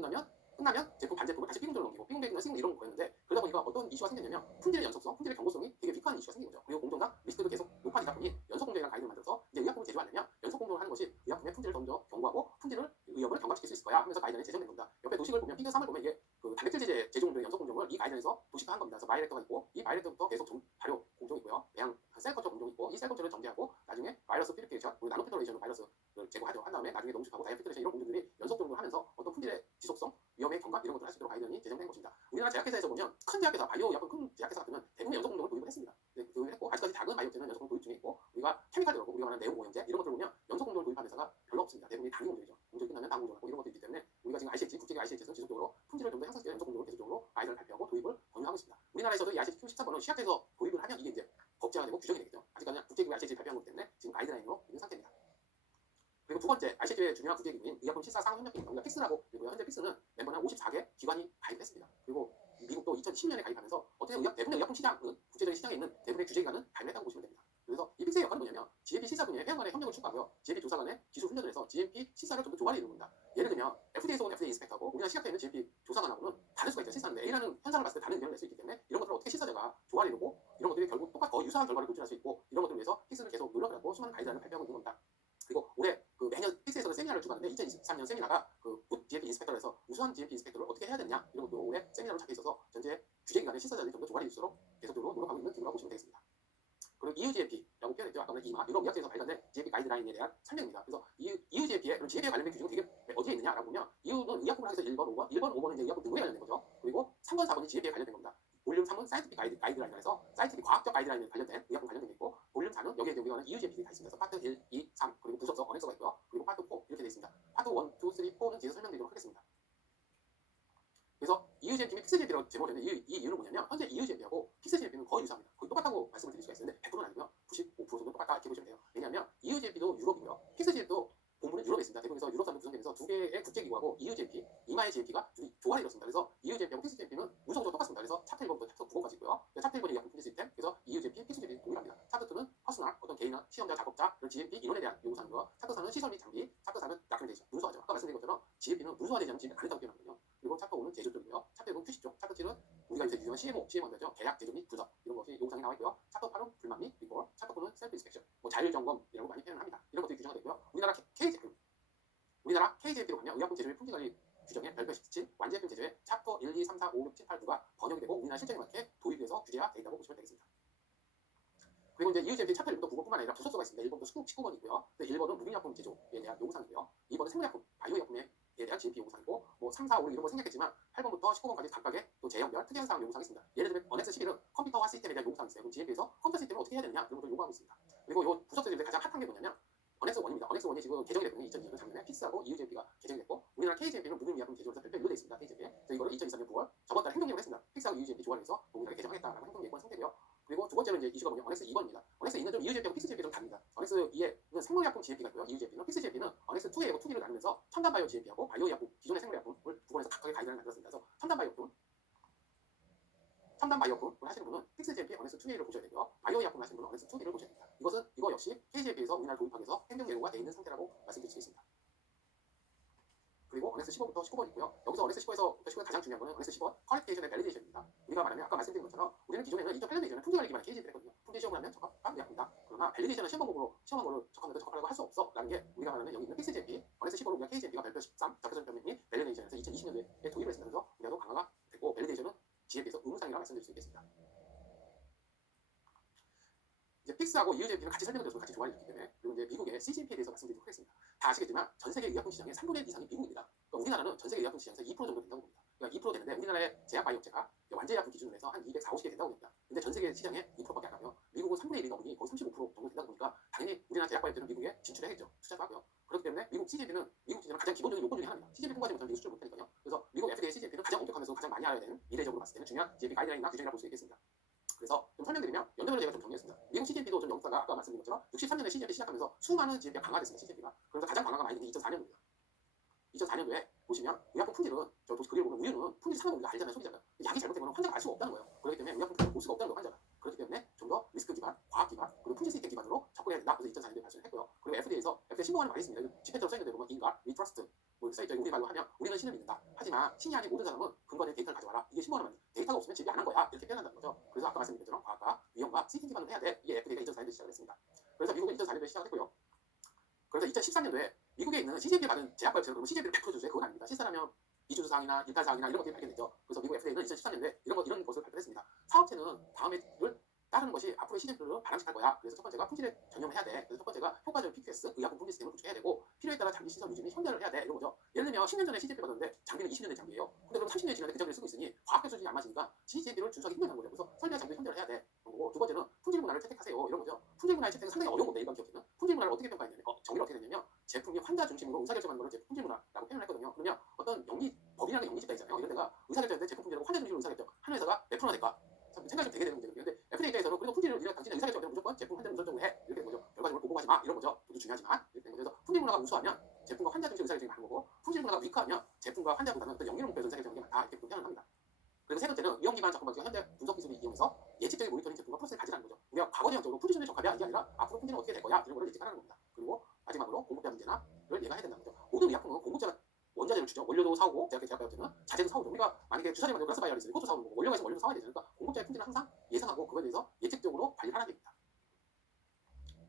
끝나면 제품 반제품을 다시 B 공정으로 넘기고 B 공정이 끝나면 C 공정 이런 거였는데 그러다 보니까 어떤 이슈가 생겼냐면 품질의 연속성, 품질의 경고성이 되게 위크한 이슈가 생긴 거죠. 그리고 공정상 리스크도 계속 높아지다 보니 연속 공정이라는 가이드를 만들어서 이제 의약품을 제조하려면 연속 공정을 하는 것이 의약품의 품질을 좀 더 경고하고 품질을 위험을 경감시킬 수 있을 거야 하면서 가이드라인이 제정된 겁니다. 옆에 도식을 보면 피그 3을 보면 이게 그 단백질 제조 공정의 연속 공정을 이 가이드라인에서 도식화한 겁니다. 그래서 바이렉터가 있고 이 바이렉터부터 계속 발효 공정이 있고요. 배양 셀컬처 공정이 있고 이 셀컬처를 정제하고 나중에 바이러스 피리피케이션, 나노 페트로레이션으로 바이러스를 제거하죠. 한 다음에 나중에 농축하고 다이어피트레이션 이런 공정들이 연속적으로 하면서 어떤 품질의 지속성, 위험의 경감 이런 것들을 할 수 있도록 가이드라인이 제정된 것입니다. 우리나라 제약회사에서 보면 큰 제약회사, 바이오 약품 큰 제약회사 같으면 대부분 연속 공정을 도입을 했습니다. 도입을 했고 아직까지 작은 바이오체는 연속 공정 도입 중에 있고 우리가 케미칼 들어가고 우리가 말하는 네오 오염제 이런 것들을 보면 연속 공정을 도입하는 회사가 별로 없습니다. 대부분이 단위 공정이죠. 공정이 끝나면 다음 공정하고 이런 것들이 있기 때문에 우리가 지금 ICH, 국제기 ICH에서는 지속적으로 품질을 좀 더 향상시키는 연속 공정을 계속적으로 가이드를 발표하고 도입을 권유하고 있습니다. 우리나라에서도 이 ICH Q14번은 시약에서 도입을 하면 이게 이제 법제화 되고 규정이 되겠죠. 아직까지는 국제기구 ICH 발표한 거기 때문에 지금 가이드라인으로 있는 상태입니다. 그리고 두 번째, ICH의 중요한 국제기구인 의약품 실사 상호협력기구입니다. 우리가 픽스라고 그리고요. 현재 픽스는 멤버는 54개 기관이 가입했습니다. 그리고 미국도 2010년에 가입하면서 어떻게 대부분의 의약품 시장은 국제적인 시장에 있는 대부분의 규제기관은 가입했다고 보시면 됩니다. 그래서 이 픽스의 역할은 뭐냐면 GMP 실사 분야의 회원 간의 협력을 추구하고요. GMP 조사 간의 기술 훈련을 해서 GMP 실사를 좀 더 조화를 이루는 겁니다. 예를 들면 FDA에서 온 FDA 인스펙터하고 우리나라 시각대에 있는 GMP 조사관하고는 다를 수가 있죠. 실사는 A라는 현상을 봤을 때 다른 의견을 낼 수 있기 때문에 이런 것들을 어떻게 실사자가 조화를 이루고 이런 것들이 결국 거의 유사한 결과를 도출할 수 있고 이런 것들을 위해서 픽스는 계속 노력을 하고 수많은 가이드라인을 발표하고 있는 겁니다. 그리고 올해 그 매년 픽스에서는 세미나를 주관하는데 2023년 세미나가 그 GMP 인스펙터에서 우수한 GMP 인스펙터를 어떻게 해야 되냐 이런 것도 올해 세미나로 잡혀 있어서 전체 규제기관의 실사자들이 좀 더 조화를 이룰 수 있도록 계속적으로 노력하고 있는 기구라고 보시면 되겠습니다. 그리고 EUGMP라고 표현했죠. 아까 이마 유럽 의학제에서 발견된 GMP 가이드라인에 대한 설명입니다. 그래서 EUGMP의 그런 GMP에 관련된 규정은 되게 어디에 있느냐라고 보면 EU는 의약품을 하기 위해서 1번, 5번, 1번, 5번은 이제 의약품 등록에 관련된 거죠. 그리고 3번, 4번이 GMP에 관련된 겁니다. 볼륨 3은 사이언티픽 가이드라인에서 사이언티픽 과학적 가이드라인에 관련된 의약품 관련된 게 있고 볼륨 4는 여기에 우리가 하는 EUGMP가 있습니다. 그래서 파트 1, 2, 3 그리고 부속서, 언행서가 있고요. 그리고 파트 4 이렇게 되어 있습니다. 파트 1, 2, 3, 4는 뒤에서 설명드리도록 하겠습니다. 그래서 EUGMP 및 픽스GMP라고 제목을 했는데 이 이유는 뭐냐면 현재 EUGMP하고 픽스GMP는 거의 유사합니다. 거의 똑같다고 말씀을 드릴 수가 있는데 100%는 아니고요. 95% 정도 똑같다 이렇게 보시면 돼요. 왜냐하면 EUGMP도 유럽이고요. 픽스GMP도 본부는 유럽에 있습니다. 대부분에서 유럽사로 구성되면서 두 개의 국제기구하고 EUGMP, 이마의 GMP가 둘이 조화를 이뤘습니다. 그래서 EUGMP하고 픽스GMP는 문서적으로 똑같습니다. 그래서 챕터 1번부터 챕터 9번까지 있고요. 챕터 1번이 약품 품질 시스템, 그래서 EUGMP, 픽스GMP 동일합니다. 챕터 2는 퍼스널, 어떤 개인이나 시험자, 작업자, 그런 GMP 이론에 대한 요구사항이고요. 챕터 4는 시설 및 장비, 챕터 4는 다큐멘테이션, 문서화죠. 아까 말씀드린 것처럼 GMP는 문서화되지 않으면 GMP 안 했다고 표현하거든요. 그리고 챕터 5는 제조 쪽이고요. 챕터 6은 QC 쪽, 챕터 7은 우리가 이제 유명한 CMO 한다죠. 계약, 제조 및 분석 이런 것이 요구사항이 나와 있고요. 챕터 8은 불만 및 리포트, 챕터 9는 셀프 인스펙션, 뭐 자율 점검이라고 많이 표현합니다. 이런 것들이 규정이 되고요. 우리나라 KJP로 가면 의약품 제조 및 품질 관리 규정의 별표 17 완제품 제조의 챕터 1, 2, 3, 4, 5, 6, 7, 8, 9가 번역이 되고 우리나라 실정에 맞게 도입돼서 규제가 되어 있다고 보시면 되겠습니다. 그리고 이제 EUGMP 챕터 1부터 9번뿐만 아니라 부속서가 있습니다. 1번부터 19번이 있고요. 1번은 무기약품 제조에 대한 요구사항이고요. 2번은 생물약품, 바이오약품에 대한 GMP 요구사항이고 뭐 3, 4, 5 이런 거 생략했지만 8번부터 19번까지 각각의 또 제형별 특이한 사항 요구사항이 있습니다. 예를 들면 언엑스 11은 컴퓨터와 시스템에 대한 요구사항이 있어요. 그럼 GMP에서 컴퓨터 시스템을 어떻게 해야 되느냐 이런 것을 요구하고 있습니다. 그리고 이 부속서에 가장 핫한 게 뭐냐면 언엑스 1입니다. 언엑스 1이 지금 개정이 됐거든요. 2022년 작년에 픽스하고 EUGMP가 개정이 됐고 우리나라 KGMP는 무기의약품 제조에서 별도로 되어 있습니다. KGMP. 그래서 이거를 2023년 9월 저번 달 행동예고를 했습니다. 픽스하고 EUGMP 조화를 해서 동일하게 개정하겠다라는 행동예고한 상태고요. 그리고 두 번째로 이제 이슈가 뭐냐 언엑스 2번입니다. 언엑스 2는 좀 EUGMP하고 픽스GMP 좀 다릅니다. 언엑스 2에는 생물의약품 GMP가 있고요. EUGMP는 픽스GMP는 언엑스 2에 2D를 나누면서 첨단 바이오 GMP하고 바이오의약품 기존의 생물의약품을 구분해서 각각의 가이드라인을 만들었습니다. 그래서 첨단 바이오품을 하시는 분은 픽스GMP 언엑스 2D를 보셔야 되고요. 바이오의약품을 하시는 분은 언엑스 2D를 보셔야 됩니다. 이거 역시 KGMP에서 우리나라 도입하기 위해서 행정예고가 되어 있는 상태라고 말씀드릴 수 있습니다. 그리고 언엑스 15부터 19번 있고요. 여기서 언엑스 15에서 19에 가장 중요한 거는 언엑스 10번 퀄리피케이션의 밸리데이션입니다. 우리가 말하면 아까 말씀드린 것처럼 우리는 기존에는 2008년에 이전에 품질 관리 기반의 KGMP를 했거든요. 품질 시험을 하면 적합한 의약품이다. 그러나 밸리데이션은 시험 방법으로 시험한 거를 적합하다고 할 수 없어라는 게 우리가 말하는 여기 있는 픽스GMP 언엑스 15로 우리가 KGMP가 별표 13 적합성 표명 및 밸리데이션에서 2020년도에 도입을 했습니다. 그래서 우리가도 강화가 됐고 밸리데이션은 GMP에서 의무상이라고 말씀드릴 수 있겠습니다. 이제 픽스하고 EUGMP는 같이 설명을 드려서 같이 조화를 이뤘기 때문에 그리고 이제 미국의 CGMP에 대해서 말씀드리도록 하겠습니다. 다 아시겠지만 전 세계 의약품 시장의 3분의 1 이상이 미국입니다. 그러니까 우리나라는 전 세계 의약품 시장에서 2% 정도 된다고 봅니다. 그러니까 2% 되는데 우리나라의 제약바이오업체가 완제약품 기준으로 해서 한 240개 된다고 봅니다. 근데 전 세계 시장에 2%밖에 안 나고요. 미국은 3분의 1이 넘으니 거의 35% 정도 된다고 보니까 당연히 우리나라 제약바이오업체는 미국에 진출해야겠죠. 투자도 하고요. 그렇기 때문에 미국 CGMP는 미국 기준으로 가장 기본적인 요건 중에 하나입니다. CGMP 통과하지 못하면 미국 수출 못하니까요. 그래서 미국 FDA CGMP는 가장 엄격하면서 가장 많이 알아야 되는 미래적으로 봤을 때는 중요한 GMP 가이드라인이나 규정이라고 볼 수 있겠습니다. 그래서 좀 설명드리면 연도별로 제가 좀 정리했습니다. 미국 CGMP도 좀 역사가 아까 말씀드린 것처럼 63년에 CGMP 시작하면서 수많은 GMP가 강화됐습니다. CGMP가. 그래서 가장 강화가 많이 된 게 2004년입니다. 2004년도에 보시면 의약품 품질은 저 그걸 보면 우유는 품질 상하면 우리가 알잖아요. 소비자가. 약이 잘못된 거는 환자가 알 수가 없다는 거예요. 그렇기 때문에 의약품 품질을 볼 수가 없다는 거예요. 환자가. 그렇기 때문에 좀 더 리스크 기반, 과학 기반, 그리고 품질 시스템 기반으로 접근해야 된다. 그래서 2004년도에 발표를 했고요. 그리고 FDA에서 FDA 신고하는 많이 있습니다. 집회처럼 써있는 데 보면 인가, 리트러스트 뭐 써있죠. 우리 말로 하면 우리는 신을 믿는다. 하지만 신이 아닌 모든 사람은 근거된 데이터를 가져와라. 이게 신고하는 말입니다. 데이터가 없으면 GMP 안 한 거야. 이렇게 표현한다는 거죠. 그래서 아까 말씀드린 것처럼 과학과 위험과 시스템 기반으로 해야 돼. 이게 FDA가 2004년도에 시작을 했습니다. 그래서 미국은 2004년도에 시작을 했고요. 그래서 2013년도에 미국에 있는 CGMP 받은 제약바이오체는 그러면 CGMP를 100% 주세요. 그건 아닙니다. 실사하면 이주주 사항이나 일탈 사항이나 이런 것들이 발견됐죠. 그래서 미국 FDA는 2013년도에 이런 것을 발표했습니다. 사업체는 다음에를 따르는 것이 앞으로 CGMP를 바람직할 거야. 그래서 첫 번째가 품질에 전념을 해야 돼. 그래서 첫 번째가 효과적인 PQS, 의약품 품질 시스템을 구축해야 되고 필요에 따라 장비 시설 유지 및 현대를 해야 돼. 이런 거죠. 예를 들면 10년 전에 CGMP 받았는데 장비는 20년 된 장비예요. 근데 그럼 30년이 지났는데 그 장비를 쓰고 있으니 과학적 수준이 안 맞으니까 CGMP를 준수하기 힘들다는 거죠. 그래서 설계한 장비 현대를 해야 돼. 그런 거고 두 번째는 품질 문화를 채택하세요. 이런 거죠. 품질 문화의 채택은 상당히 어려운 건데 일반 기업들은 품질 문화를 어떻게 평가했냐면 정의를 어떻게 됐냐면 제품이 환자 중심으로 의사결정하는 것을 제품 품질 문화라고 표현을 했거든요. 그러면 어떤 법이라는 영리집단 있잖아요. 이런 데가 의사결정인데 제품 품질하고 환자 중심으로 의사결정 하는 회사가 몇 프로나 될까? 생각이 좀 되게 되는 문제거든요. 근데 FDA 입장에서는 그래도 품질을 우리가 당신의 의사결정을 무조건 제품 환자를 우선적으로 해. 이렇게 되는 거죠. 결과적으로 보고하지 마. 이런 거죠. 모두 중요하지만 이렇게 되는 거죠. 그래서 품질 문화가 우수하면 제품과 환자 중심 의사결정이 많은 거고 품질 문화가 위크하면 제품과 환자보다는 어떤 영리로 목표에서 의사결정이 많다. 이렇게 표현을 합니다. 그리고 세 번째는 위험 기반 접근 방식과 현대 분석 기술을 이용해서 예측적인 모니터링 제품과 프로세스를 가지라는 거죠. 우리가 과거지향적으로 품질에 적합이야 이게 아니라 앞으로 품질은 어떻게 될 거야 이런 거를 예측하라는 겁니다. 그리고 마지막으로 공급자 문제나를 예가해야 된다는 거죠. 모든 의약품은 공급자가 원자재를 주죠. 원료도 사오고 제약바이오업체는 자재도 사오죠. 우리가 만약에 주사제 만들고 가스 바이오를 있으면 이것도 사오는 거고 원료가 있으면 원료도 사와야 되죠. 그러니까 공급자의 품질은 항상 예상하고 그거에 대해서 예측적으로 관리를 하는 게 있습니다.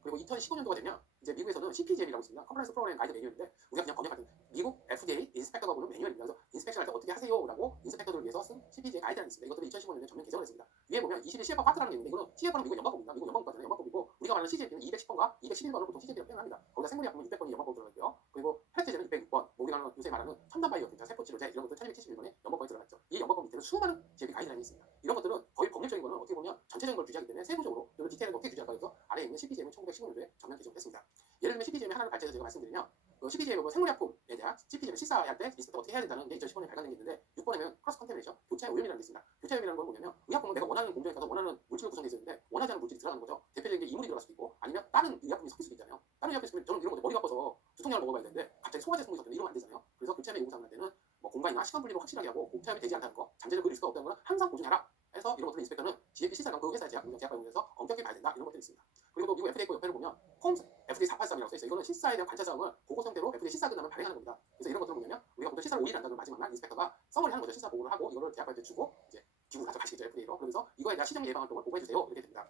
그리고 2015년도가 되면 이제 미국에서는 CPGM이라고 있습니다. 컨퍼런스 프로그램 가이드 매뉴얼인데 우리가 그냥 번역할 때 미국 FDA 인스펙터가 보는 매뉴얼입니다. 그래서 인스펙션 할 때 어떻게 하세요라고 인스펙터들을 위해서 쓴 CPG의 가이드라인이 있습니다. 이것들을 2015년에 전면 개정을 했습니다. 위에 보면 21 CFA 파트라는 게 있는데 이거는 CFA는 미국 연방법입니다. 미국 연방법이잖아요. 연방법이고 우리가 말하는 CGF는 210번과 211번을 보통 CGF라고 표현합니다. 거기다 생물의약품은 600번이 연방법으로 들어가고요. 그리고 혈액제제는 606번, 뭐 우리가 요새 말하는 첨단바이오藥品, 세포치료제 이런 것들 1271번에 연방법이 들어갔죠. 이 연방법 밑에는 수많은 GFP 가이드라인이 있습니다. 이런 것들은 거의 법률적인 거는 어떻게 보면 전체적인 걸 규제하기 때문에 세부적으로 또 디테일한 걸 어떻게 규제할까 해서 아래에 있는 CPGM은 1915년도에 전면 개정했습니다. 예를 들면 CPGM 하나를 발제해서 제가 말씀드리면 CPGM 생물약품에 대한 CPGM 시사할 때 리스트 어떻게 해야 된다는 게 2015년에 발간된 게 있는데 6번에는 크로스 컨테미네이션, 교차 오염이라는 게 있습니다. 교차 오염이라는 건 뭐냐면 의약품은 내가 원하는 공정에 가서 원하는 물질로 구성되어 있는데 원하지 않은 물질이 들어가는 거죠. 대표적인 게 이물이 들어갈 수도 있고 아니면 다른 의약품이 섞일 수도 있잖아요. 다른 의약품이 섞이면 저는 이런 것도 머리가 아파서 두통약을 먹어봐야 되는데 갑자기 소화제 성분이 섞이면 이러면 안 되잖아요. 그래서 교차염의 요구사항한테는 뭐 공간이나 시간 분리를 확실하게 하고 고차염이 되지 않다는 거, 잠재적 리스크가 없다는 건 항상 보증해라. 해서 이런 것들을 인스펙터는 GMP 시사랑 그 회사의 제약관련해서 엄격히 봐야 된다. 이런 것들이 있습니다. 그리고 또 미국 FDA 옆에를 보면 홈스 FDA 483이라고 써있어요. 이거는 실사에 대한 관찰 사항을 보고 상태로 FDA 실사 끝나면 발행하는 겁니다. 그래서 이런 것들은 뭐냐면 우리가 보통 실사를 5일 한다는 마지막날 인스펙터가 서머리 하는 거죠. 실사 보고를 하고 이거를 제약관한테 주고 이제 기구를 가져가시겠죠. FDA로. 그래서 이거에 대한 시정 예방 활동을 보고해주세요. 이렇게 됩니다.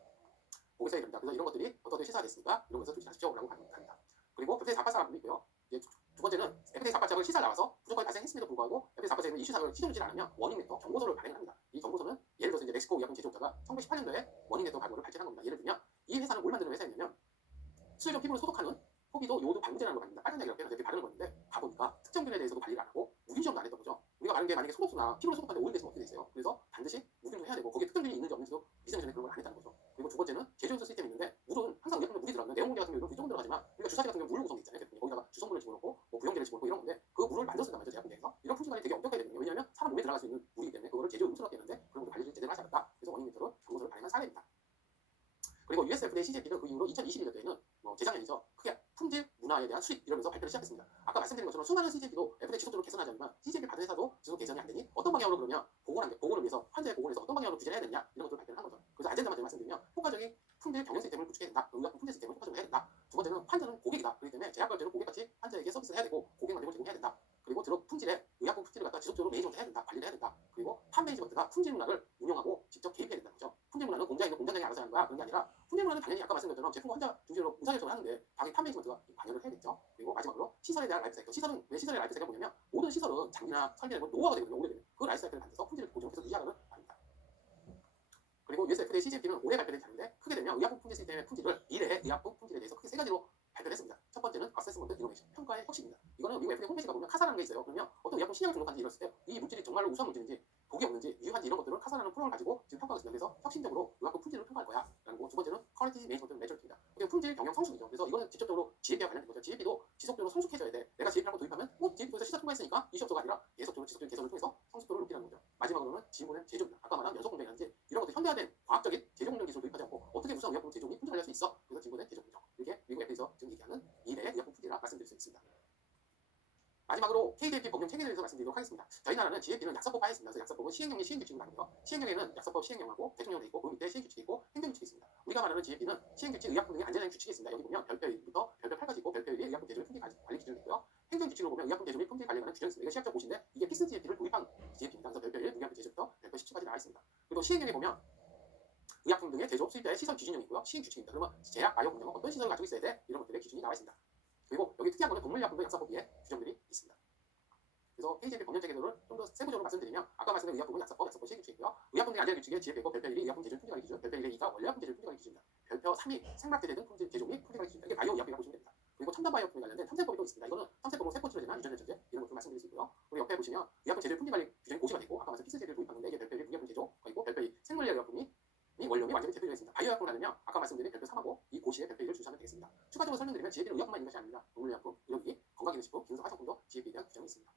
보고서야 됩니다. 그래서 이런 것들이 어떻게 시사가 됐습니까? 이런 것을 조심하십시오라고 합니다. 그리고 FDA 483도 있고요. 두 번째는 FDA 483을 시사 나와서 부족하게 발생했음에도 불구하고 FDA 483은 이슈 사항을 시정하지 않으면 워닝 레터 경고서를 발행을 합니다. 이 경고서는 예를 들어서 이제 멕시코 의약품 제조업자가 1918년도에 워닝 레터 발부를 발제한 겁니다. 예를 들면 이 회사는 뭘 만드는 회사였냐면 수혈용 피부를 소독하는 포비도 요오드 방부제라는 걸 만듭니다. 빨간 약이라고 해서 바르는 건데 가보니까 특정 균에 대해서도 관리를 안 하고 무균시험도 안 했던 거죠. 우리가 바른 게 만약에 소독수나 피부를 소독하는데 오일 베이스가 어떻게 돼 있어요. 그래서 반드시 무균도 해야 되고 거기에 특정 균이 있는지 없는지도 미세전에 그런 걸 안 했다는 거죠. 그리고 두 번째는 제조용소 시스템이 있는데 물은 항상 의약품에 물이 들어가면 내용 공개 같은 경우는 조금 들어가지만 우리가 주사제 같은 경우 물로 구성돼 있잖아요. 거기다가 주성분을 집어넣고 뭐 부영제를 집어넣고 이런 건데 그 물을 만들었단 말이죠. 제약공장에서 이런 품질관리 되게 엄격해야 되거든요. 왜냐하면 사람 몸에 들어갈 수 있는 물이기 때문에 그거를 제조 음수롭게 했는데 그런 것도 관리를 제대로 하지 않았다. 그래서 원인 메터로 경고서를 발행한 사례입니다. 그리고 US FDA CGP는 그 이후로 2021년도에는 재작년이죠. 크게 품질 문화에 대한 수립 이러면서 발표를 시작했습니다. 아까 말씀드린 것처럼 수많은 CGP도 FDA 지속적으로 개선하지만 CGP 받은 회사도 지속 개선이 안 되니 어떤 방향으로 그러면 보건을 위해서 환자의 보건을 위해서 어떤 방향으로 규제를 해야 되냐 이런 것들을 발표를 한 거죠. 그래서 아젠다만 말씀드리면 효과적인 품질 경영 시스템을 구축해야 된다. 의약품 품질 시스템을 효과적으로 해야 된다. 두 번째는 환자는 고객이다. 그렇기 때문에 제약업체는 고객같이 환자에게 서비스를 해야 되고 고객 만족을 제공해야 된다. 그리고 품질에 의약품 품질을 갖다 지속적으로 매니지먼트 해야 된다. 관리를 해야 된다. 그리고 판매니지먼트가 품질 문화를 운영하고 직접 개입해야 된다는 거죠. 품질 문화는 공장에 있는 공장장이 알아서 하는 거야. 그런 게 아니라 품질 문화는 당연히 아까 말씀드린 것처럼 제품과 환자 중심으로 의사결정을 하는데 당연히 판매니지먼트가 관여를 해야겠죠. 그리고 마지막으로 시설에 대한 라이프 사이클. 시설은 왜 시설의 라이프 사이클이 뭐냐면 모든 시설은 장비나 설비나 노후화가 되거든요. 오래되면 그 라이프 사이클을 만들어서 품질을 보증해서 유지하는 말입니다. 그리고 US FDA CGMP는 올해 발표된 자료인데 크게 되면 의약품 품질 시스템의 품질을 미래의 의약품 품질에 대해서 크게 세 가지로 발표를 했습니다. 첫 번째는 어세스먼트 이노베이션, 평가의 혁신입니다. 이거는 미국 FDA 홈페이지가 보면 카사라는 게 있어요. 그러면 어떤 의약품 신약을 등록한지 이랬을 때 이 물질이 정말로 우수한 물질인지 독이 없는지 유효한지 이런 것들을 카사라는 프로그램을 가지고 지금 평가하고 있습니다. 그래서 혁신적으로 의약품 품질을 평가할 거야. 라는 거. 두 번째는 퀄리티 매니지먼트 매저리티입니다. 그리고 품질 경영 성숙이죠. 그래서 이거는 직접적으로 GMP와 관련된 거죠. GMP도 지속적으로 성숙해져야 돼. 내가 GMP라는 걸 도입하면 GMP에서 시작 통과했으니까 이슈업소가 아니라 계속적으로 지속적인 개선을 통해서 성숙도를 높이라는 거죠. 마지막으로는 질문의 제조입니다. 아까 말한 연속 공정이라든지 이런 것들 현대화된 과학적인 제조 공정 기술을 도입하지 않고 어떻게 우수한 의약품 제조 및 품질 관리할 수 있어. 그래서 질문의 제조 공정. 이렇게 미국 FDA에서 지금 얘기하는 미래의 의약품 품질이라 말씀드릴 수 있습니다. 마지막으로 KDP 법령 체계에 대해서 말씀드리도록 하겠습니다. 저희 나라는 GMP는 약사법화에 있습니다. 그래서 약사법은 시행령의 시행규칙을 나누고요. 시행령에는 약사법 시행령하고 대통령도 있고 그 밑에 시행규칙이 있고 행정규칙이 있습니다. 우리가 말하는 GMP는 시행규칙 의약품 등의 안전행 규칙이 있습니다. 여기 보면 별표 1부터 별표 8까지 있고 별표 1이 의약품 제조 및 품질 관리 기준이 있고요. 행정규칙으로 보면 의약품 제조 및 품질 관리에 관한 규정이 있습니다. 이거 시각적 보시인데 이게 피스 GMP를 도입한 GMP입니다. 그래서 별표 1 의약품 제조부터 별표 17까지 나와 있습니다. 그리고 시행령에 보면 의약품 등의 제조업 수입자의 시설 기준령이 있고요. 시행규칙입니다. 그러면 제약, 바이오 공장은 어떤 시설을 가지고 있어야 돼? 이런 것들의 기준이 나와 있습니다. 그리고 여기 특이한 거는 동물의약품도 약사법 위에 규정들이 있습니다. 그래서 KGMP 법령 체계도를 좀 더 세부적으로 말씀드리면 아까 말씀드린 의약품은 약사법 시행규칙이고요. 의약품 등의 안전 규칙의 GFA고 별표 1이 의약품 제조 품질 관리 기준, 별표 1의 2가 원료약품 제조 품질 관리 기준입니다. 별표 3이 생락제제 등 품질 제조 및 품질 관리 기준입니다. 이게 바이오 의약품이라고 보시면 됩니다. 그리고 첨단 바이오품에 관련된 첨세법이 또 있습니다. 이거는 첨세법은 세포치료제나 유전자 전제 이런 것들 말씀드릴 수 있고요. 그리고 옆에 보시면 의약품 제조 품질 관리 규정이 고시가 되고 아까 말씀 피스제를 도입하는데 이게 별표 1이 의약품 제조 그리고 별표 2 생물의 의약품이 원료 및 완전히 제표되어 있습니다. 바이오의약품 가려면 아까 말씀드린 별표 3하고 이 고시에 별표 1을 주시하면 되겠습니다. 추가적으로 설명드리면 GFP는 의약품만 있는 것이 아닙니다. 동물의약품, 의료기기, 건강기능식품, 기능성 화장품도 GFP에 대한 규정이 있습니다.